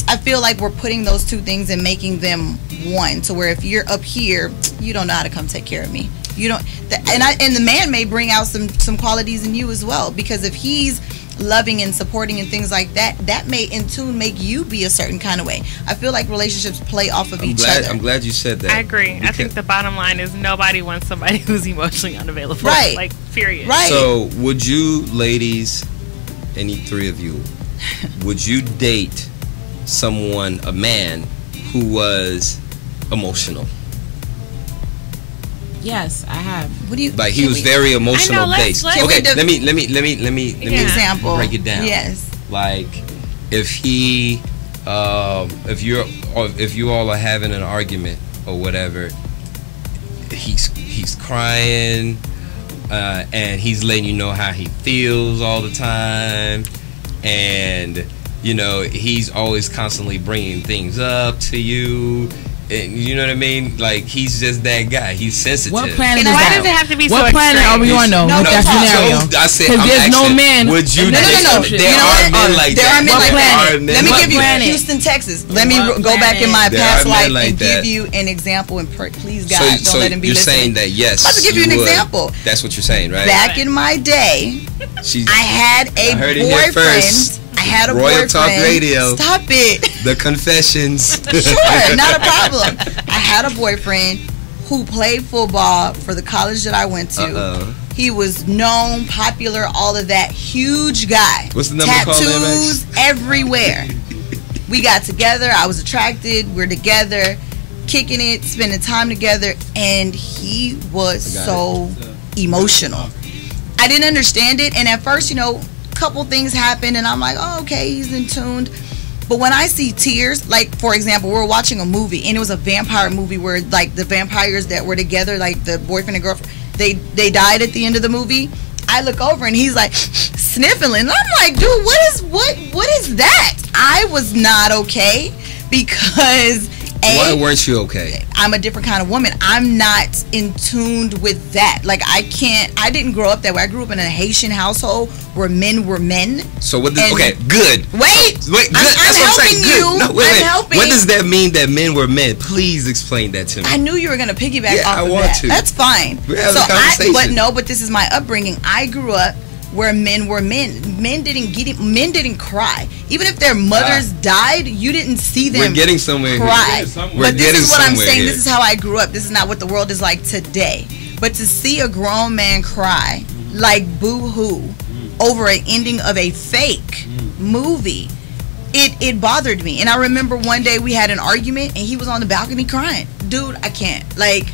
I feel like we're putting those two things and making them one, to where if you're up here, you don't know how to come take care of me. You don't, and the man may bring out some qualities in you as well, because if he's loving and supporting and things like that, that may in tune make you be a certain kind of way. I feel like relationships play off of each other. I'm glad you said that. I agree. I think the bottom line is nobody wants somebody who's emotionally unavailable. Right. Like, period. Right. So would you ladies, any three of you, would you date a man who was emotional? Yes, I have. What do you like? He was very emotional based. Okay, let me example. Break it down. Yes. Like, if you all are having an argument or whatever, he's crying, and he's letting you know how he feels all the time, and he's always constantly bringing things up to you. And you know what I mean? Like, he's just that guy. He's sensitive. What planet is that? Why does it have to be so What planet are we on, though, with that scenario? Because there's no man. Would you? No. There are men like that. Let me give you Houston, Texas. Let me go back in my past life and give you an example. And please, God, don't let him be listening. You're saying that, yes. I'm about to give you an example. That's what you're saying, right? Back in my day, I had a boyfriend. I had a Royal boyfriend. Talk Radio. Stop it. The confessions. Sure, not a problem. I had a boyfriend who played football for the college that I went to. He was known, popular, all of that. Huge guy. What's the number called? Tattoos everywhere. We got together. I was attracted. We're together, kicking it, spending time together, and he was so emotional. I didn't understand it, and at first, couple things happened, and I'm like, oh, okay, he's in tuned. But when I see tears, like, for example, we were watching a movie, and it was a vampire movie where, like, the vampires that were together, like the boyfriend and girlfriend, they died at the end of the movie. I look over and he's like sniffling, and I'm like, dude, what is that? I was not okay, because why weren't you okay? I'm a different kind of woman. I'm not in tuned with that. Like, I didn't grow up that way. I grew up in a Haitian household where men were men. So what does, okay, good. Wait, good. I'm helping you. No, wait. Helping. What does that mean that men were men? Please explain that to me. I knew you were going to piggyback off of that. I want to. That's fine. We're having a conversation. But this is my upbringing. I grew up where men were men. Men didn't cry. Even if their mothers died, you didn't see them. We're getting somewhere cry. But this is what I'm saying. Here. This is how I grew up. This is not what the world is like today. But to see a grown man cry like boo-hoo over an ending of a fake movie, it bothered me. And I remember one day we had an argument and he was on the balcony crying. Dude, I can't. Like,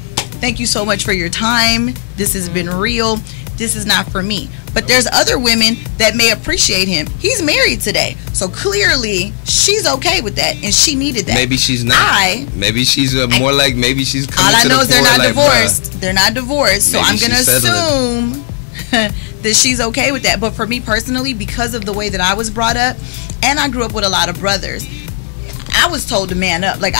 Thank you so much for your time. This has been real. This is not for me. But there's other women that may appreciate him. He's married today. So clearly she's okay with that and she needed that. Maybe she's not. Maybe she's more like, maybe she's coming all I to know the is they're fore not like, divorced. bruh. They're not divorced. So Maybe I'm going to she's settling. assume that she's okay with that. But for me personally, because of the way that I was brought up, and I grew up with a lot of brothers, I was told to man up. Like,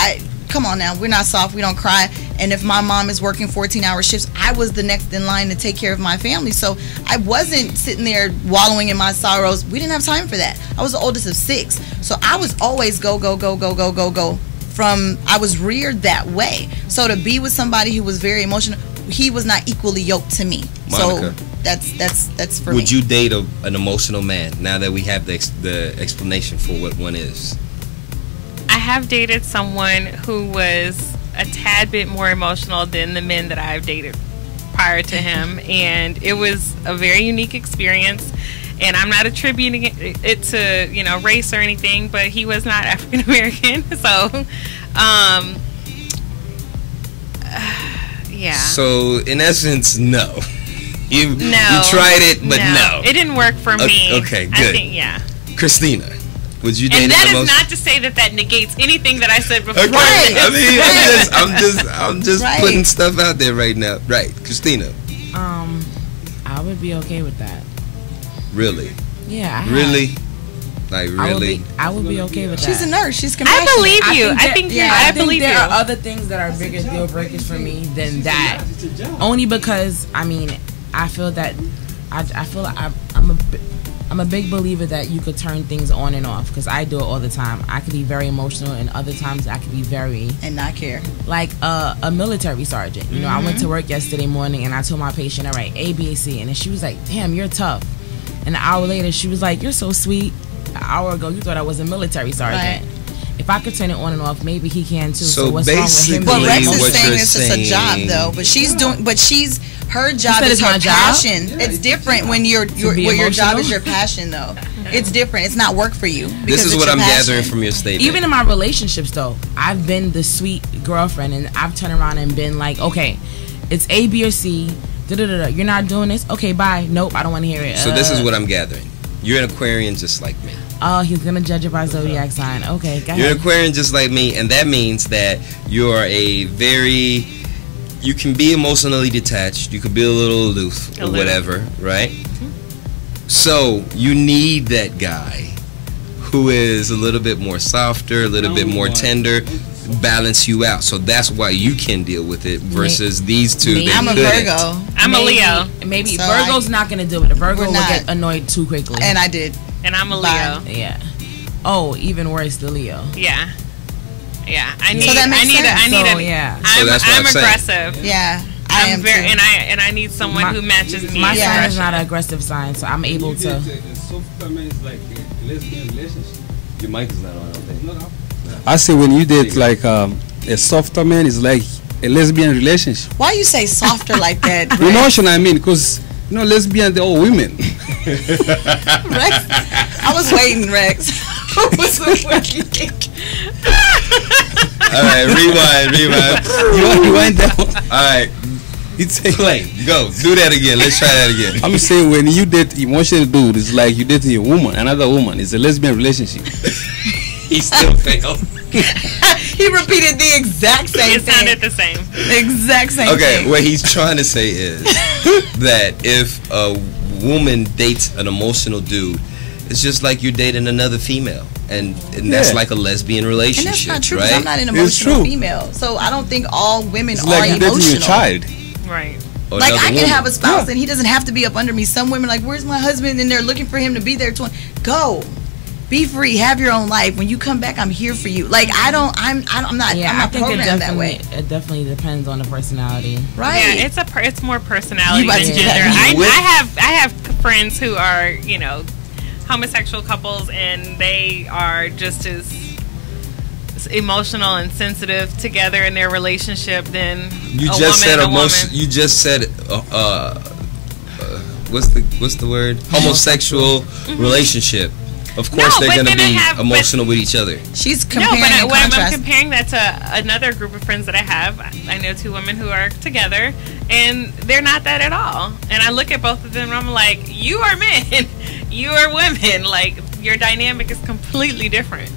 come on now, we're not soft, we don't cry. And if my mom is working 14-hour shifts, I was the next in line to take care of my family. So I wasn't sitting there wallowing in my sorrows. We didn't have time for that. I was the oldest of 6. So I was always go, go, go, go, go, go, go. I was reared that way. So to be with somebody who was very emotional, he was not equally yoked to me. Monica, so that's for me. would you date an emotional man now that we have the explanation for what one is? I have dated someone who was a tad bit more emotional than the men that I've dated prior to him, and it was a very unique experience. And I'm not attributing it to race or anything, but he was not African American, so yeah. So in essence, no. You tried it, but no. It didn't work for me. Okay, good. I think, yeah. Christina, would you date and that an is not to say that negates anything that I said before. Okay. Right. I mean, I'm just Right. putting stuff out there right now. Right, Christina. I would be okay with that. Really? Yeah. Really? Like really? I would be okay with that. She's a nurse. She's compassionate. I believe you. I think believe there you. are other things that are bigger deal breakers for me than that. Only because I feel that I'm a big believer that you could turn things on and off, because I do it all the time. I could be very emotional, and other times I could be very and not care. like a military sergeant. You know, I went to work yesterday morning and I told my patient, all right, A, B, and C, and then she was like, damn, you're tough. And an hour later, she was like, you're so sweet. An hour ago, you thought I was a military sergeant. Right. If I could turn it on and off, maybe he can too. So what's wrong with him? Well, basically, Rex what is saying you're it's just a job, saying- though. But her job said is it's her my job? passion. It's different when your be job emotional? is your passion, though. It's different. It's not work for you. This because is it's what your I'm passion. gathering from your statement. Even in my relationships, though, I've been the sweet girlfriend, and I've turned around and been like, okay, it's A, B, or C. Da-da-da-da. You're not doing this? Okay, bye. Nope, I don't want to hear it. So this is what I'm gathering. You're an Aquarian just like me. Oh, he's going to judge it by zodiac sign. Okay, go You're ahead. an Aquarian just like me, and that means that you're you can be emotionally detached, you could be a little aloof or whatever, right? So you need that guy who is a little bit more softer, a little bit more tender, balance you out. So that's why you can deal with it versus these two that I'm a couldn't. Virgo, I'm a Leo, Maybe So Virgo's not going to deal with it. Virgo We're will not. get annoyed too quickly. and I did. and I'm a Bye. Leo. Yeah. Oh, even worse, the Leo. Yeah. I need. So that makes sense. Yeah. So that's what I'm I'm saying. aggressive. Yeah, I am very, too. and I need someone who matches me. My Yeah. sign is not an aggressive sign, so I'm able to. Softer man is like a lesbian relationship. Your mic is not on, I don't think. Not up. I say when you date like a softer man is like a lesbian relationship. Why you say softer like that, You know Rex? what I mean? Because lesbian they're all women. Rex? I was waiting, Rex. I was waiting. All right, rewind. you went down. All right, It's a, play. Go. Do that again. Let's try that again. I'm saying when you date emotional dude, it's like you dating a woman, another woman. It's a lesbian relationship. He still failed. He repeated the exact same It thing. sounded the same. Exact same Okay, thing. what he's trying to say is that if a woman dates an emotional dude, it's just like you're dating another female, and that's Yeah. like a lesbian And relationship, that's not true, 'cause right? I'm not an It's emotional true. female. So I don't think all women It's are like you dating emotional. your child. Right. Or Like another I can woman. have a spouse Yeah. and he doesn't have to be up under me. Some women are like, where's my husband? And they're looking for him to be there. Go, be free, have your own life. When you come back, I'm here for you. Like I'm not Yeah, I'm I not think programmed that way. it definitely depends on the personality. Right? Yeah, it's more personality You about than to do gender. that. I have friends who are homosexual couples, and they are just as emotional and sensitive together in their relationship than You a just woman said and a woman. You just said what's the word? Homosexual relationship. Of course, No, they're but going to then I be have- emotional with each other. She's No, comparing but and when I'm contrasting. comparing that to another group of friends that I have, I know two women who are together, and they're not that at all. And I look at both of them, and I'm like, you are men, you are women. Like, your dynamic is completely different.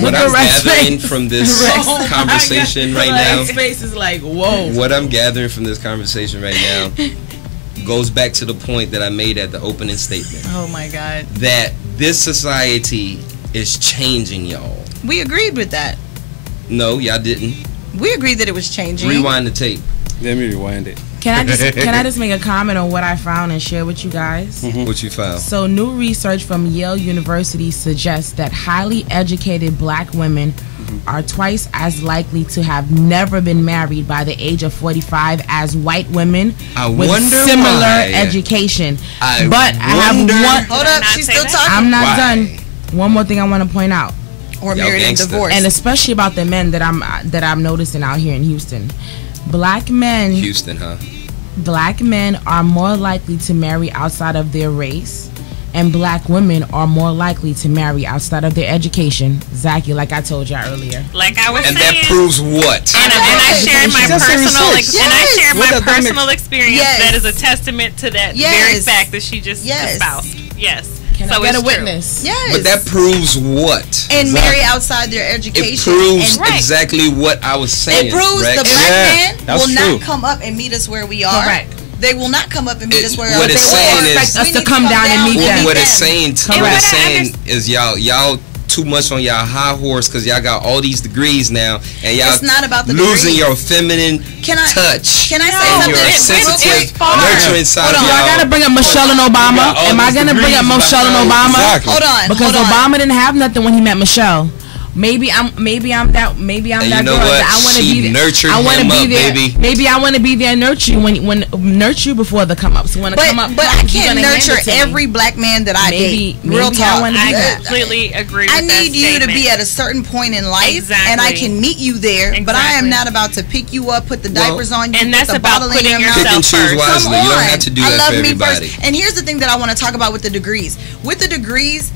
What Look I'm at Rex's gathering face. from this Oh my conversation God. right Like, now, his face is like, whoa. what I'm gathering from this conversation right now goes back to the point that I made at the opening statement. Oh my God. That this society is changing, y'all. We agreed with that. No, y'all didn't. We agreed that it was changing. Rewind the tape. Let me rewind it. Can I just make a comment on what I found and share with you guys? What you found? So, new research from Yale University suggests that highly educated black women are twice as likely to have never been married by the age of 45 as white women I with wonder similar why. I have wonder- one. Hold Did I up, not she's say still that? talking. I'm not Why? done. One more thing I want to point out, Or Y'all married and gangsta. divorced. and especially about the men that I'm noticing out here in Houston. Black men Houston, huh? Black men are more likely to marry outside of their race, and black women are more likely to marry outside of their education. Zachy, like I told y'all earlier. Like I was And saying, that proves what? and I shared my Just a personal research. and I shared What my does that make- personal experience. Yes. That is a testament to that Yes. very fact that she just Yes. espoused. Yes. Can so I get it's a true. witness? Yes. But that proves what? and marry outside their education. It proves and Right. exactly what I was saying. it proves Rex. the black Yeah, man that's will true. not come up and meet us where we are. Correct. They will not come up and meet It- us where what we are. it's They will saying expect is- us we to need come down and meet them. What them. it's saying, And what what it's I saying is y'all too much on y'all high horse because y'all got all these degrees now, and y'all It's not about the losing degrees. your feminine Can I- touch. Can I say No, and something? your it's sensitive, far. nurturing side Hold of on. y'all. I gotta bring up Michelle and got Obama. all Am I these gonna bring up degrees Michelle and behind- Obama? Exactly. Hold on. Because hold on. Obama didn't have nothing when he met Michelle. Maybe I'm that And that you know girl what? that I want to She be there. nurtured I want to him be up, there. baby. Maybe I want to be there and nurture you when nurture you before the come up. So when the come up, But I comes, you're can't gonna hand nurture it to me. every black man that I Maybe- date. Real maybe I talk. wanna do I that. completely agree with I that need you to statement. be at a certain point in life, Exactly. and I can meet you there. But I am Exactly. not about to pick you up, put the Well, diapers on you, and put that's the about bottle in putting your mouth. Pick and yourself choose first. wisely. You don't on. have to do I that love for me everybody. first. And here's the thing that I want to talk about with the degrees. With the degrees,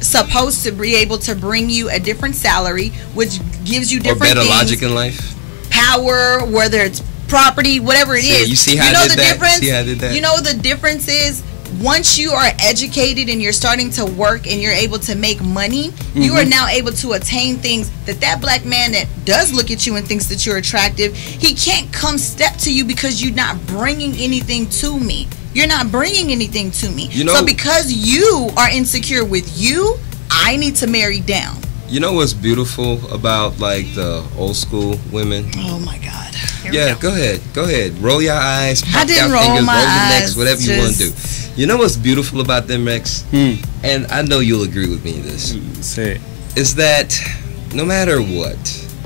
supposed to be able to bring you a different salary, which gives you Or different better things, logic in life. power, whether it's property, whatever it See, is. you see how I know did the that? difference. See how I did that? You know the difference is. Once you are educated and you're starting to work and you're able to make money, you Mm-hmm. are now able to attain things that black man that does look at you and thinks that you're attractive, he can't come step to you because you're not bringing anything to me. You're not bringing anything to me. You know- so because you are insecure with you, I need to marry down. You know what's beautiful about like the old school women? Oh my God. Here we Yeah, go. go ahead. Roll your eyes, pop didn't your roll fingers, my roll your necks, eyes, whatever you want to do. just- You know what's beautiful about them, Rex? And I know you'll agree with me in this. Say, Is that no matter what,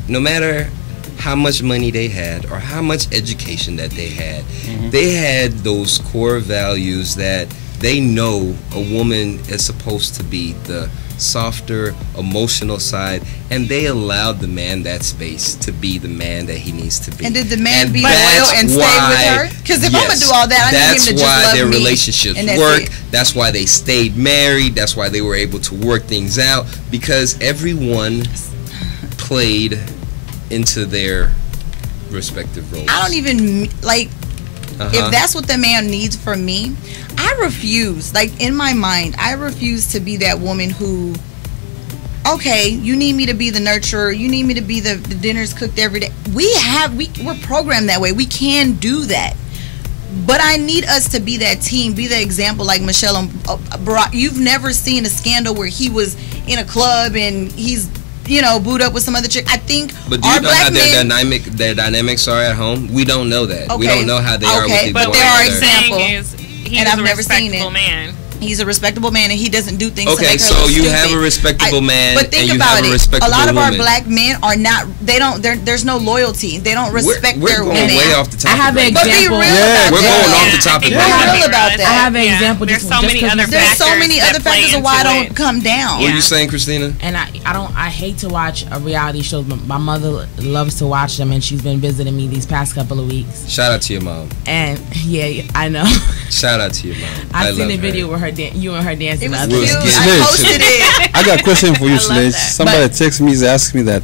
no matter how much money they had or how much education that they had those core values that they know a woman is supposed to be, the softer, emotional side, and they allowed the man that space to be the man that he needs to be. And did the man be that's loyal and stay with her? Because if I'm gonna do all that, I need him that's to just why love their me, relationships and that's work. it. That's why they stayed married. That's why they were able to work things out, because everyone played into their respective roles. I don't even like. Uh-huh. If that's what the man needs from me, I refuse. Like in my mind, I refuse to be that woman who, okay, you need me to be the nurturer, you need me to be the dinners cooked every day. We're programmed that way. We can do that. But I need us to be that team, be the example like Michelle and Barack. You've never seen a scandal where he was in a club and he's, booed up with some other chick. I think But do our you know black how men, their dynamics are at home? We don't know that. We Okay. don't know how they are Okay, with but one there are another. examples. Saying is, he's And I've a never seen respectable it. man. he's a respectable man and he doesn't do things to Okay, make her so look you stupid. have a respectable man But think and you about have a it. respectable A lot of our woman. black men are not. There's no loyalty. They don't respect we're their going women. way off the topic. I have an right now. But be example. real Yeah, about we're that. going off Yeah, the topic I think right we now. should be About right. that. I have an example There's just- so just many 'cause other you- There's so factors many that other play factors of why I into don't it. come down. What are you saying, Christina? And I hate to watch a reality show. But my mother loves to watch them, and she's been visiting me these past couple of weeks. Shout out to your mom. And yeah, I know. Shout out to your mom. I love seen a her. video with her you and her dancing. It was the cute. other day. Sledge. I posted it. I got a question for you, love Sledge. that. Somebody text me, they asked me that.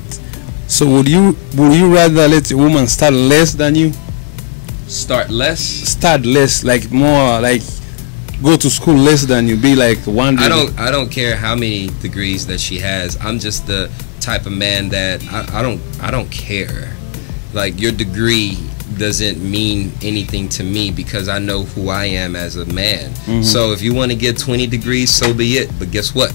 So would you rather let a woman start less than you? Start less. Start less, like more, like go to school less than you, be like one. I don't care how many degrees that she has. I'm just the type of man that I don't care. Like, your degree doesn't mean anything to me because I know who I am as a man. Mm-hmm. So if you want to get 20 degrees, so be it. But guess what?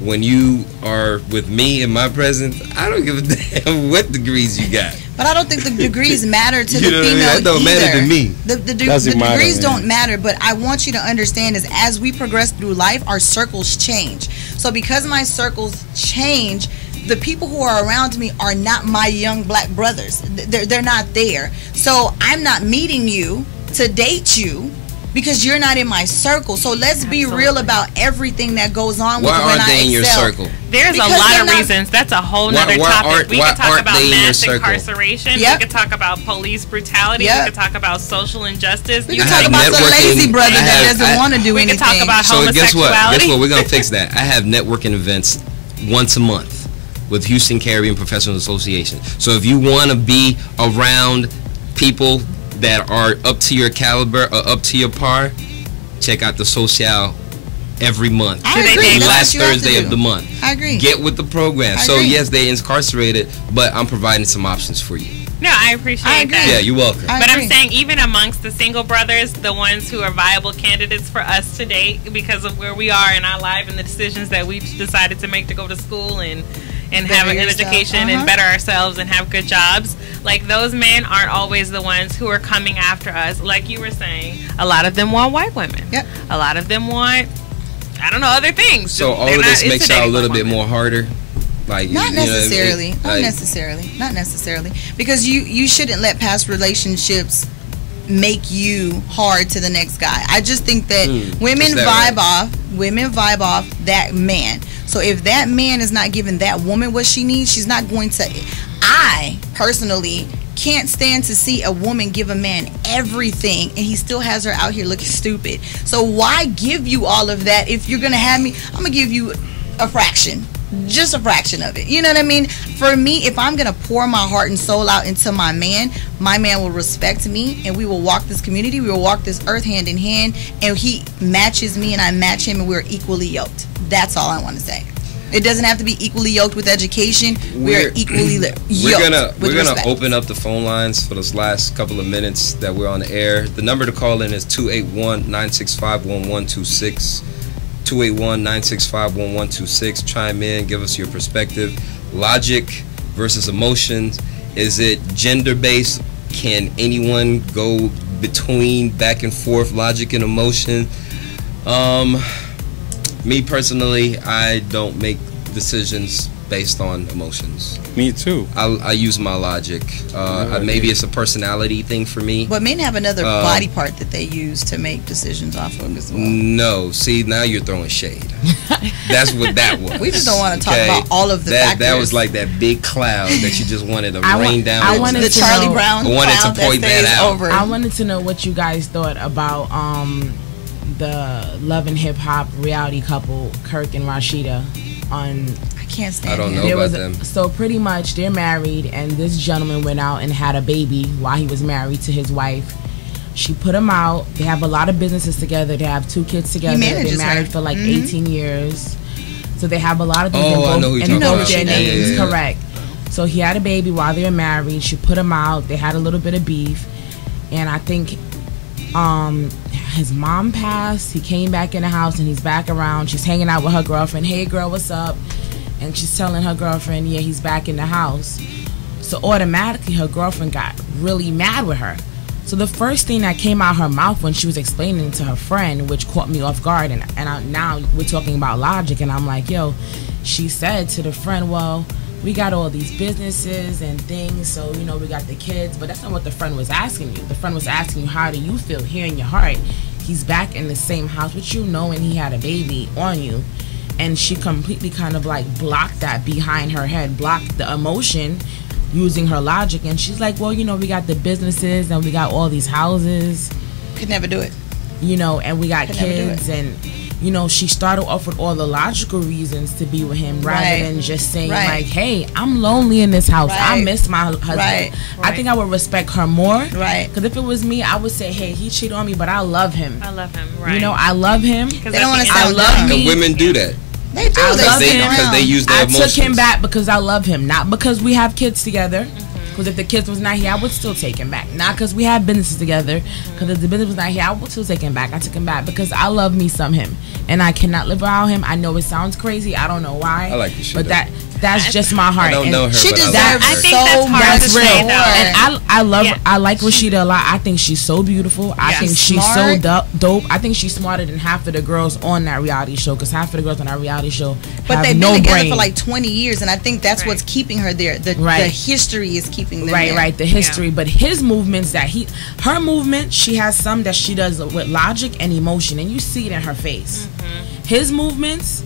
When you are with me in my presence, I don't give a damn what degrees you got. But I don't think the degrees matter to You the know what I mean? female That don't either. matter to me. The Doesn't matter, degrees man. don't matter, but I want you to understand is as we progress through life, our circles change. So because my circles change, the people who are around me are not my young black brothers. They're not there. So I'm not meeting you to date you because you're not in my circle. So let's be real about everything that goes on with Why when aren't I they in your excel. circle? There's Because a lot they're of not- reasons. That's a whole nother why topic. aren't- We why could talk aren't about they in your mass circle? incarceration. Yep. We could talk about police brutality. Yep. We could talk about social injustice. We You can I talk have about the networking- lazy brother I that have- doesn't want to do We anything. could talk about So guess what? homosexuality. Guess what? We're gonna fix that. I have networking events once a month with Houston Caribbean Professional Association. So if you want to be around people that are up to your caliber or up to your par, check out the Social every month. I Do they agree. pay That's Last what you have to Thursday do. of the month. I agree. Get with the program. I So agree. yes, they incarcerated, but I'm providing some options for you. No, I appreciate I agree. that. Yeah, you're welcome. I But agree. I'm saying even amongst the single brothers, the ones who are viable candidates for us to date because of where we are in our life and the decisions that we've decided to make to go to school and have an yourself. education and better ourselves and have good jobs, like those men aren't always the ones who are coming after us. Like you were saying, a lot of them want white women. Yep. A lot of them want, I don't know, other things. So all They're of not this makes y'all a intimidating little black bit women. more harder. Like, Not you know what I mean? necessarily. Not Like, necessarily. Not necessarily. Because you shouldn't let past relationships make you hard to the next guy. I just think that women is that vibe off that man. So if that man is not giving that woman what she needs, she's not going to. I personally can't stand to see a woman give a man everything and he still has her out here looking stupid. So why give you all of that if you're gonna have me? I'm gonna give you a fraction. Just a fraction of it. You know what I mean? For me, if I'm going to pour my heart and soul out into my man will respect me, and we will walk this community, we will walk this earth hand in hand, and he matches me and I match him, and we're equally yoked. That's all I want to say. It doesn't have to be equally yoked with education. We're equally yoked. We're gonna with respect. open up the phone lines for this last couple of minutes that we're on the air. The number to call in is 281-965-1126. 281-965-1126. Chime in, give us your perspective. Logic versus emotions. Is it gender based? Can anyone go between back and forth logic and emotion? Me personally, I don't make decisions based on emotions. Me too. I use my logic. Maybe it's a personality thing for me. But men have another body part that they use to make decisions off of as well. No, see, now you're throwing shade. That's what that was. We just don't want to talk about all of the that factors. was like that big cloud that you just wanted to I rain want- down. I on. wanted the to Charlie know- Brown I wanted to cloud point that that stays out. over. I wanted to know what you guys thought about the Love and Hip Hop reality couple Kirk and Rashida on. I can't stand I don't him. know. There about was them. so pretty much they're married, and this gentleman went out and had a baby while he was married to his wife. She put him out. They have a lot of businesses together. They have 2 kids together. They've manages been married her. for like Mhm. 18 years. So they have a lot of things Oh, I know who you're in talking both about. their Yeah, yeah, names. yeah. Correct. So he had a baby while they were married. She put him out. They had a little bit of beef, and I think his mom passed. He came back in the house and he's back around. She's hanging out with her girlfriend. Hey girl, what's up? And she's telling her girlfriend, yeah, he's back in the house. So automatically her girlfriend got really mad with her. So the first thing that came out her mouth when she was explaining to her friend, which caught me off guard, now we're talking about logic, and I'm like, yo, she said to the friend, well, we got all these businesses and things, so, you know, we got the kids, but that's not what the friend was asking you. The friend was asking you, how do you feel here in your heart? He's back in the same house with you, knowing he had a baby on you. And she completely kind of like blocked that behind her head, blocked the emotion using her logic. And she's like, well, you know, we got the businesses and we got all these houses, Could never do it. you know, and we got Could never do kids. And you know, she started off with all the logical reasons to be with him rather than just saying like, hey, I'm lonely in this house. I miss my husband. I think I would respect her more. Because if it was me, I would say, hey, he cheated on me, but I love him. I love him. You know, I love him. They don't want to I love me. And women do that. They do. Because they use their emotions. I took him back because I love him, not because we have kids together. Because if the kids was not here, I would still take him back. Not because we have businesses together. Because if the business was not here, I would still take him back. I took him back because I love me some him, and I cannot live without him. I know it sounds crazy. I don't know why. I like you, but that's just my heart. I don't know her, she but deserves I like her. I think that's hard to say, though. And I love. I like Rashida a lot. I think she's so beautiful. I think she's so dope. I think she's smarter than half of the girls on that reality show. Because half of the girls on that reality show but have they've no been together brain. for like 20 years, and I think that's what's keeping her there. The history is keeping them there. Right, the history. But his movements her movement, she has some that she does with logic and emotion, and you see it in her face. His movements,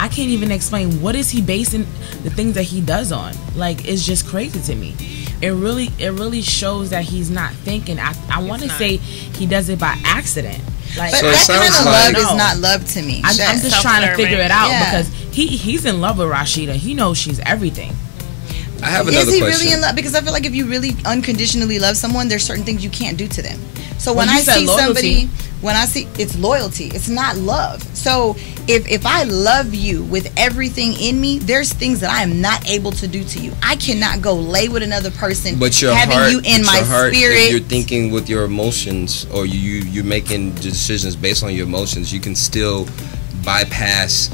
I can't even explain what is he basing the things that he does on. Like, it's just crazy to me. It really shows that he's not thinking. I want to say he does it by accident. Like, but so that kind of love is no. not love to me. I'm just trying to figure it out because Yeah. he's in love with Rashida. He knows she's everything. I have another Is he question. really in love? Because I feel like if you really unconditionally love someone, there's certain things you can't do to them. So when Well, I you said see loyalty. somebody, it's loyalty. It's not love. So if I love you with everything in me, there's things that I am not able to do to you. I cannot go lay with another person. But your having heart, you in my spirit, spirit. if you're thinking with your emotions, or you're making decisions based on your emotions, you can still bypass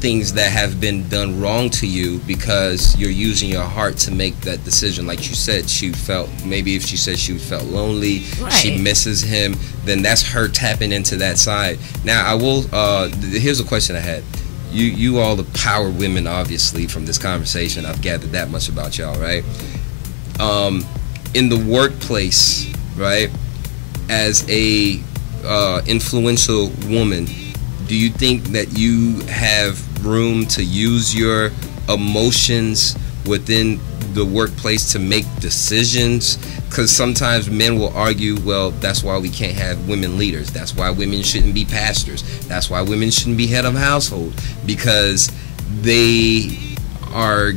things that have been done wrong to you because you're using your heart to make that decision. Like you said, maybe if she said she felt lonely, she misses him, then that's her tapping into that side. Now I will here's a question I had. You all the power women, obviously, from this conversation I've gathered that much about y'all, right? In the workplace, right, as a influential woman, do you think that you have room to use your emotions within the workplace to make decisions? Because sometimes men will argue, well, that's why we can't have women leaders. That's why women shouldn't be pastors. That's why women shouldn't be head of household, because they are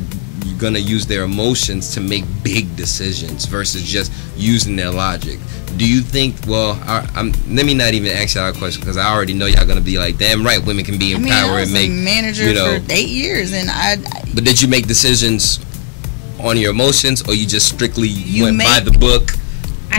going to use their emotions to make big decisions versus just using their logic. Do you think, well, let me not even ask y'all a question because I already know y'all going to be like, damn right, women can be in power and make, I was a manager for 8 years, and But did you make decisions on your emotions, or you just strictly went by the book?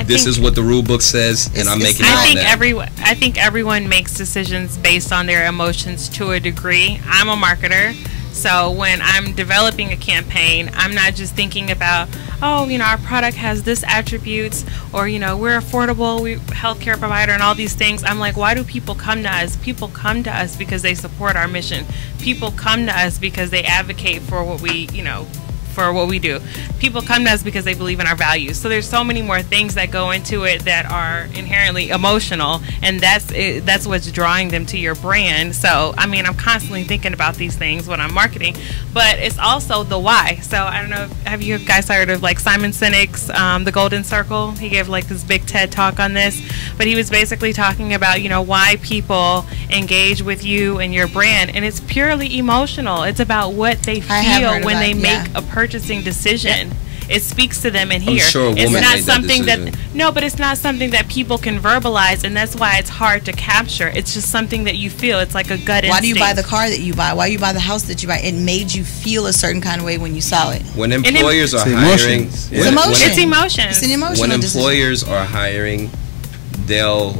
This is what the rule book says, and I'm making it on that. I think everyone makes decisions based on their emotions to a degree. I'm a marketer. So when I'm developing a campaign, I'm not just thinking about, oh, you know, our product has this attributes, or, you know, we're affordable, we're healthcare provider and all these things. I'm like, why do people come to us? People come to us because they support our mission. People come to us because they advocate for what we, you know, for what we do. People come to us because they believe in our values. So there's so many more things that go into it that are inherently emotional, and that's what's drawing them to your brand. So I mean, I'm constantly thinking about these things when I'm marketing, but it's also the why. So I don't know, have you guys heard of like Simon Sinek's The Golden Circle? He gave like this big TED talk on this, but he was basically talking about, you know, why people engage with you and your brand, and it's purely emotional. It's about what they feel when they make a purchasing decision. It speaks to them in here. I'm sure a woman it's not made something that no, but it's not something that people can verbalize, and that's why it's hard to capture. It's just something that you feel. It's like a gut instinct. Why do you buy the car that you buy? Why you buy the house that you buy? It made you feel a certain kind of way when you saw it. When employers are hiring, it's emotion. It's emotion. It's an emotional when decision. employers are hiring, they'll,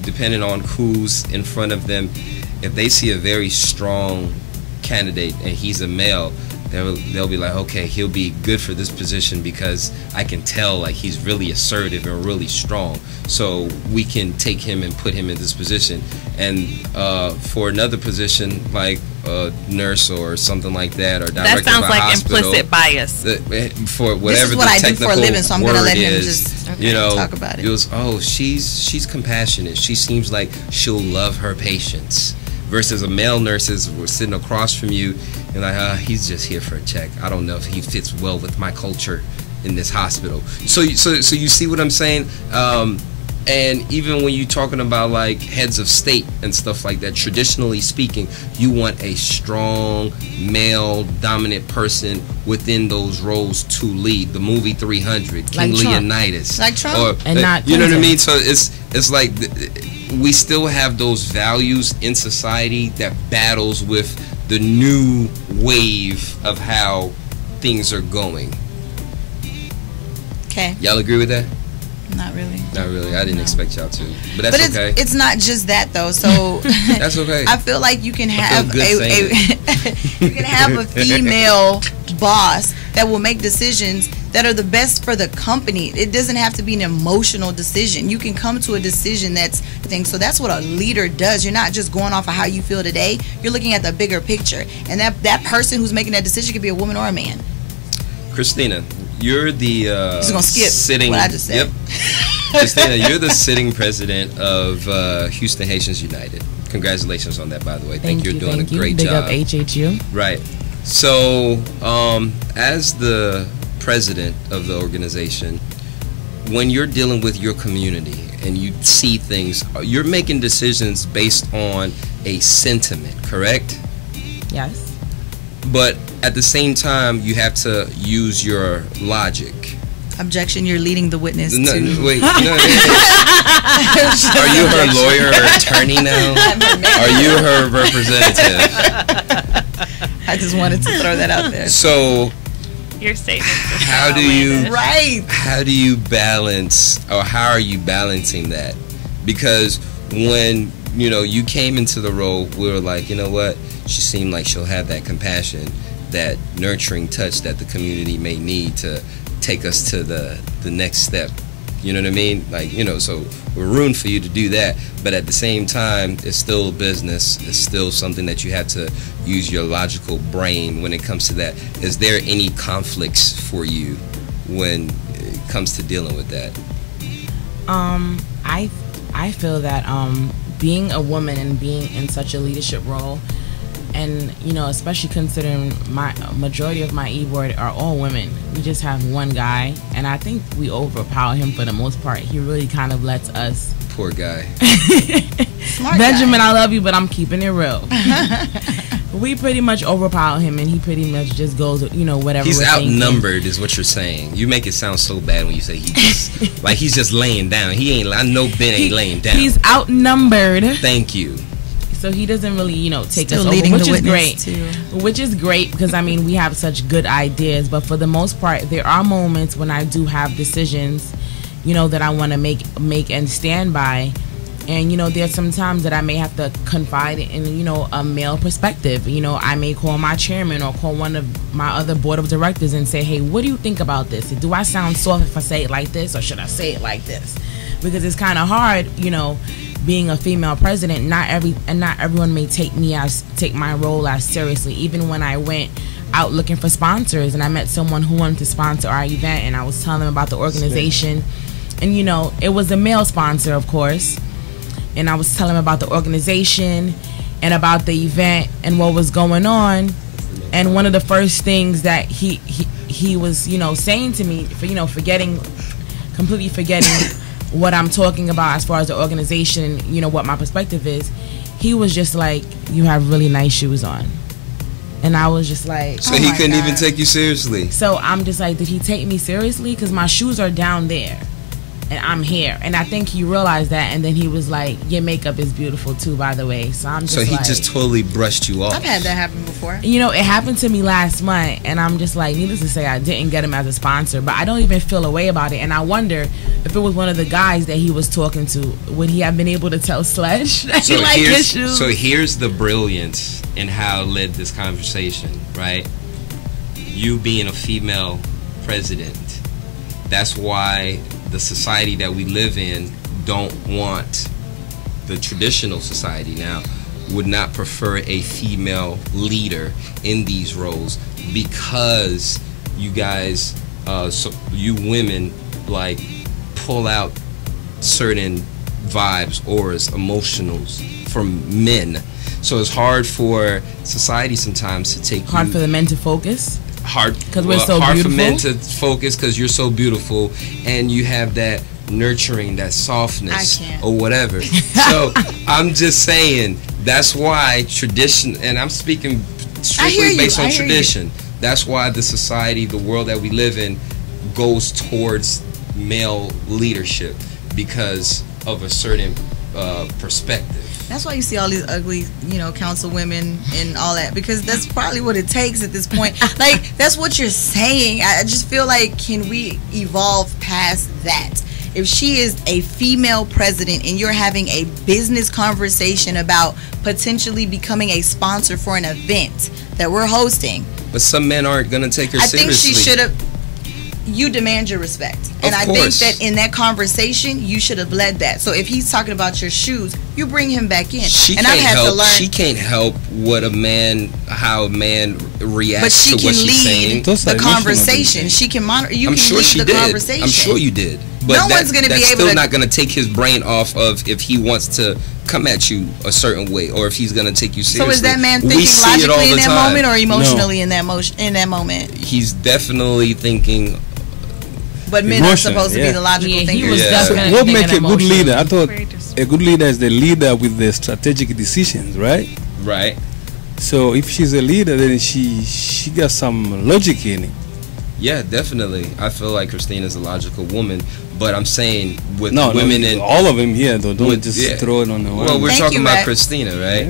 depending on who's in front of them, if they see a very strong candidate and he's a male, they'll be like, okay, he'll be good for this position because I can tell like he's really assertive and really strong, so we can take him and put him in this position. And for another position like a nurse or something like that, or director that sounds of a like hospital, implicit bias. For whatever this is what the I do technical for a living, so I'm word gonna let him is, just you know, talk about it. It was, oh, she's compassionate. She seems like she'll love her patients. Versus a male nurse is sitting across from you and like, he's just here for a check. I don't know if he fits well with my culture in this hospital. So you see what I'm saying? And even when you're talking about like heads of state and stuff like that, traditionally speaking, you want a strong male dominant person within those roles to lead. The movie 300, King Like Trump. Leonidas, Like Trump. or And not you know what I Clinton. mean. So it's like we still have those values in society that battles with the new wave of how things are going. Okay. Y'all agree with that? Not really. Not really. I didn't No. expect y'all to, but that's But okay. it's not just that though. So That's okay. I feel like you can have good you can have a female boss that will make decisions that are the best for the company. It doesn't have to be an emotional decision. You can come to a decision that's thing. So that's what a leader does. You're not just going off of how you feel today. You're looking at the bigger picture. And that person who's making that decision could be a woman or a man. Christina, you're the Just gonna skip sitting. what I just said. Yep. Christina, you're the sitting president of Houston Haitians United. Congratulations on that, by the way. Think you're doing thank a great Big job. up HHU. Right. So, as the president of the organization, when you're dealing with your community and you see things, you're making decisions based on a sentiment, correct? Yes. But at the same time, you have to use your logic. Objection, you're leading the witness No, to wait. No, are you her lawyer or attorney now? Are you her representative? I just wanted to throw that out there. So, Your statement. how do you Right. how do you balance, or how are you balancing that? Because when you came into the role, we were like, you know what, she seemed like she'll have that compassion, that nurturing touch that the community may need to take us to the next step. You know what I mean? Like, so we're rooting for you to do that, but at the same time, it's still business. It's still something that you have to use your logical brain when it comes to that. Is there any conflicts for you when it comes to dealing with that? I feel that being a woman and being in such a leadership role, and especially considering my majority of my e-board are all women. We just have one guy, and I think we overpower him for the most part. He really kind of lets us. Poor guy. Smart Benjamin, guy. I love you, but I'm keeping it real. We pretty much overpower him, and he pretty much just goes, whatever. He's we're thinking. outnumbered, is what you're saying. You make it sound so bad when you say he just like he's just laying down. He ain't. I know Ben ain't laying down. He's outnumbered. Thank you. So he doesn't really, take Still us leading over, which the is witness great. too. Which is great because we have such good ideas. But for the most part, there are moments when I do have decisions, that I want to make and stand by. And there's some times that I may have to confide in a male perspective. I may call my chairman or call one of my other board of directors and say, hey, what do you think about this? Do I sound soft if I say it like this, or should I say it like this? Because it's kind of hard, being a female president. Not everyone may take my role as seriously. Even when I went out looking for sponsors and I met someone who wanted to sponsor our event, and I was telling them about the organization, and it was a male sponsor, of course. And I was telling him about the organization and about the event and what was going on. And one of the first things that he was, saying to me, completely forgetting what I'm talking about as far as the organization, what my perspective is, he was just like, you have really nice shoes on. And I was just like... So Oh he my couldn't even God. take you seriously. So I'm just like, did he take me seriously? Because my shoes are down there. And I'm here. And I think he realized that. And then he was like, your makeup is beautiful too, by the way. So I'm just So he like... just totally brushed you off. I've had that happen before. It happened to me last month, and I'm just like, needless to say, I didn't get him as a sponsor, but I don't even feel a way about it. And I wonder if it was one of the guys that he was talking to, would he have been able to tell Sledge that he liked his shoes? So here's the brilliance in how it led this conversation, right? You being a female president, that's why the society that we live in don't want, the traditional society now would not prefer a female leader in these roles, because you guys, so you women, like, pull out certain vibes, auras, emotionals from men. So it's hard for society sometimes to take Hard you, for the men to focus. hard 'Cause we're so hard beautiful? for men to focus because you're so beautiful, and you have that nurturing, that softness, I can't. or whatever. So I'm just saying that's why tradition, and I'm speaking strictly based on tradition. That's why the society, the world that we live in, goes towards male leadership because of a certain perspective. That's why you see all these ugly, councilwomen and all that, because that's probably what it takes at this point. Like, that's what you're saying. I just feel like, can we evolve past that? If she is a female president and you're having a business conversation about potentially becoming a sponsor for an event that we're hosting. But some men aren't going to take her seriously. I think she should have. You demand your respect. And I think that in that conversation, you should have led that. So if he's talking about your shoes, you bring him back in. She can't help how a man reacts to what she's saying. But she can lead the conversation. She can monitor. You can lead the conversation. I'm sure you did. But no one's going to be able to. That's still not going to take his brain off of if he wants to come at you a certain way, or if he's going to take you seriously. So is that man thinking logically in that moment, or emotionally in that moment? He's definitely thinking. But men are supposed to be the logical thinkers. What makes a good leader? I thought a good leader is the leader with the strategic decisions, right? Right. So if she's a leader, then she got some logic in it. Yeah, definitely. I feel like Christina's a logical woman, but I'm saying with women and all of them here, though. Don't just throw it on the one. Well, we're talking about Christina, right?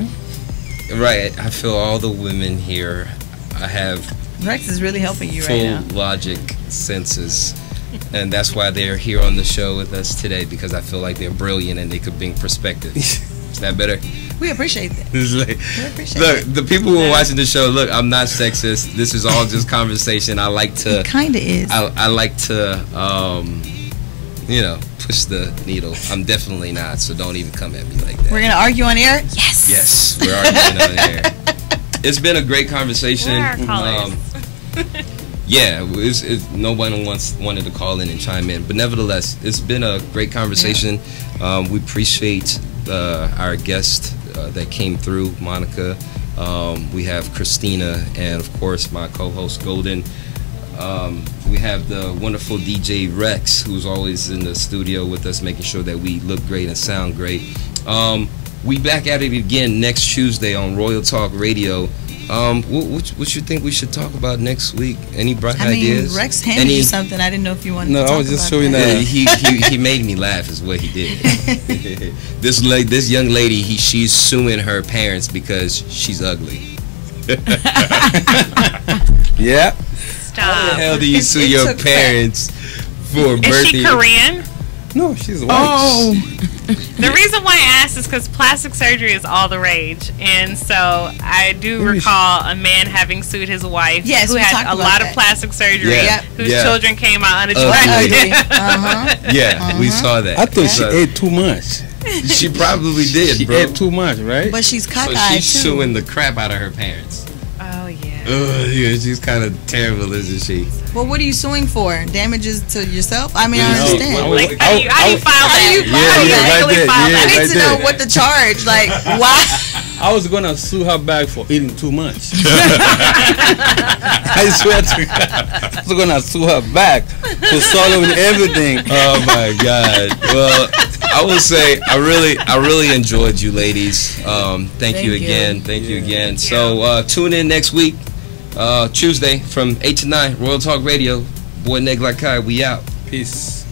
Yeah. Right. I feel all the women here have Rex is really helping you right now. Full logic senses. And that's why they're here on the show with us today, because I feel like they're brilliant and they could bring perspective. Is that better? We appreciate that. Look, the people who are watching the show, look, I'm not sexist. This is all just conversation. I like to. It kind of is. I like to, push the needle. I'm definitely not, so don't even come at me like that. We're going to argue on air? Yes. Yes, we're arguing on air. It's been a great conversation. Yeah, no one wanted to call in and chime in, but nevertheless, it's been a great conversation. Yeah. We appreciate our guest that came through, Monica. We have Christina, and of course my co-host Golden. We have the wonderful DJ Rex, who's always in the studio with us, making sure that we look great and sound great. We back at it again next Tuesday on Royal Talk Radio. What you think we should talk about next week? Any bright ideas? Rex handed you something. I didn't know if you wanted to talk about. No, I was just showing that. He made me laugh is what he did. This young lady, she's suing her parents because she's ugly. Yeah. Stop. How the hell do you sue your parents for birthday? Is she Korean? No, she's white. Oh. The reason why I asked is because plastic surgery is all the rage, and so I do recall a man having sued his wife, who had a lot of plastic surgery, whose children came out unattractive. We saw that. I thought she ate too much. She probably did, she bro. ate too much, right? But she's cockeyed, so she's suing the crap out of her parents. Oh, yeah. Yeah, she's kind of terrible, isn't she? Well, what are you suing for? Damages to yourself? I mean, I understand. How do you file that? I need to know what the charge. Like, why? I was gonna sue her back for eating too much. I swear to God, I was gonna sue her back for swallowing everything. Oh my God! Well, I will say I really enjoyed you, ladies. Thank you again. Thank you again. So tune in next week, Tuesday from 8 to 9, Royal Talk Radio. Boy Neg Like Kai, we out. Peace.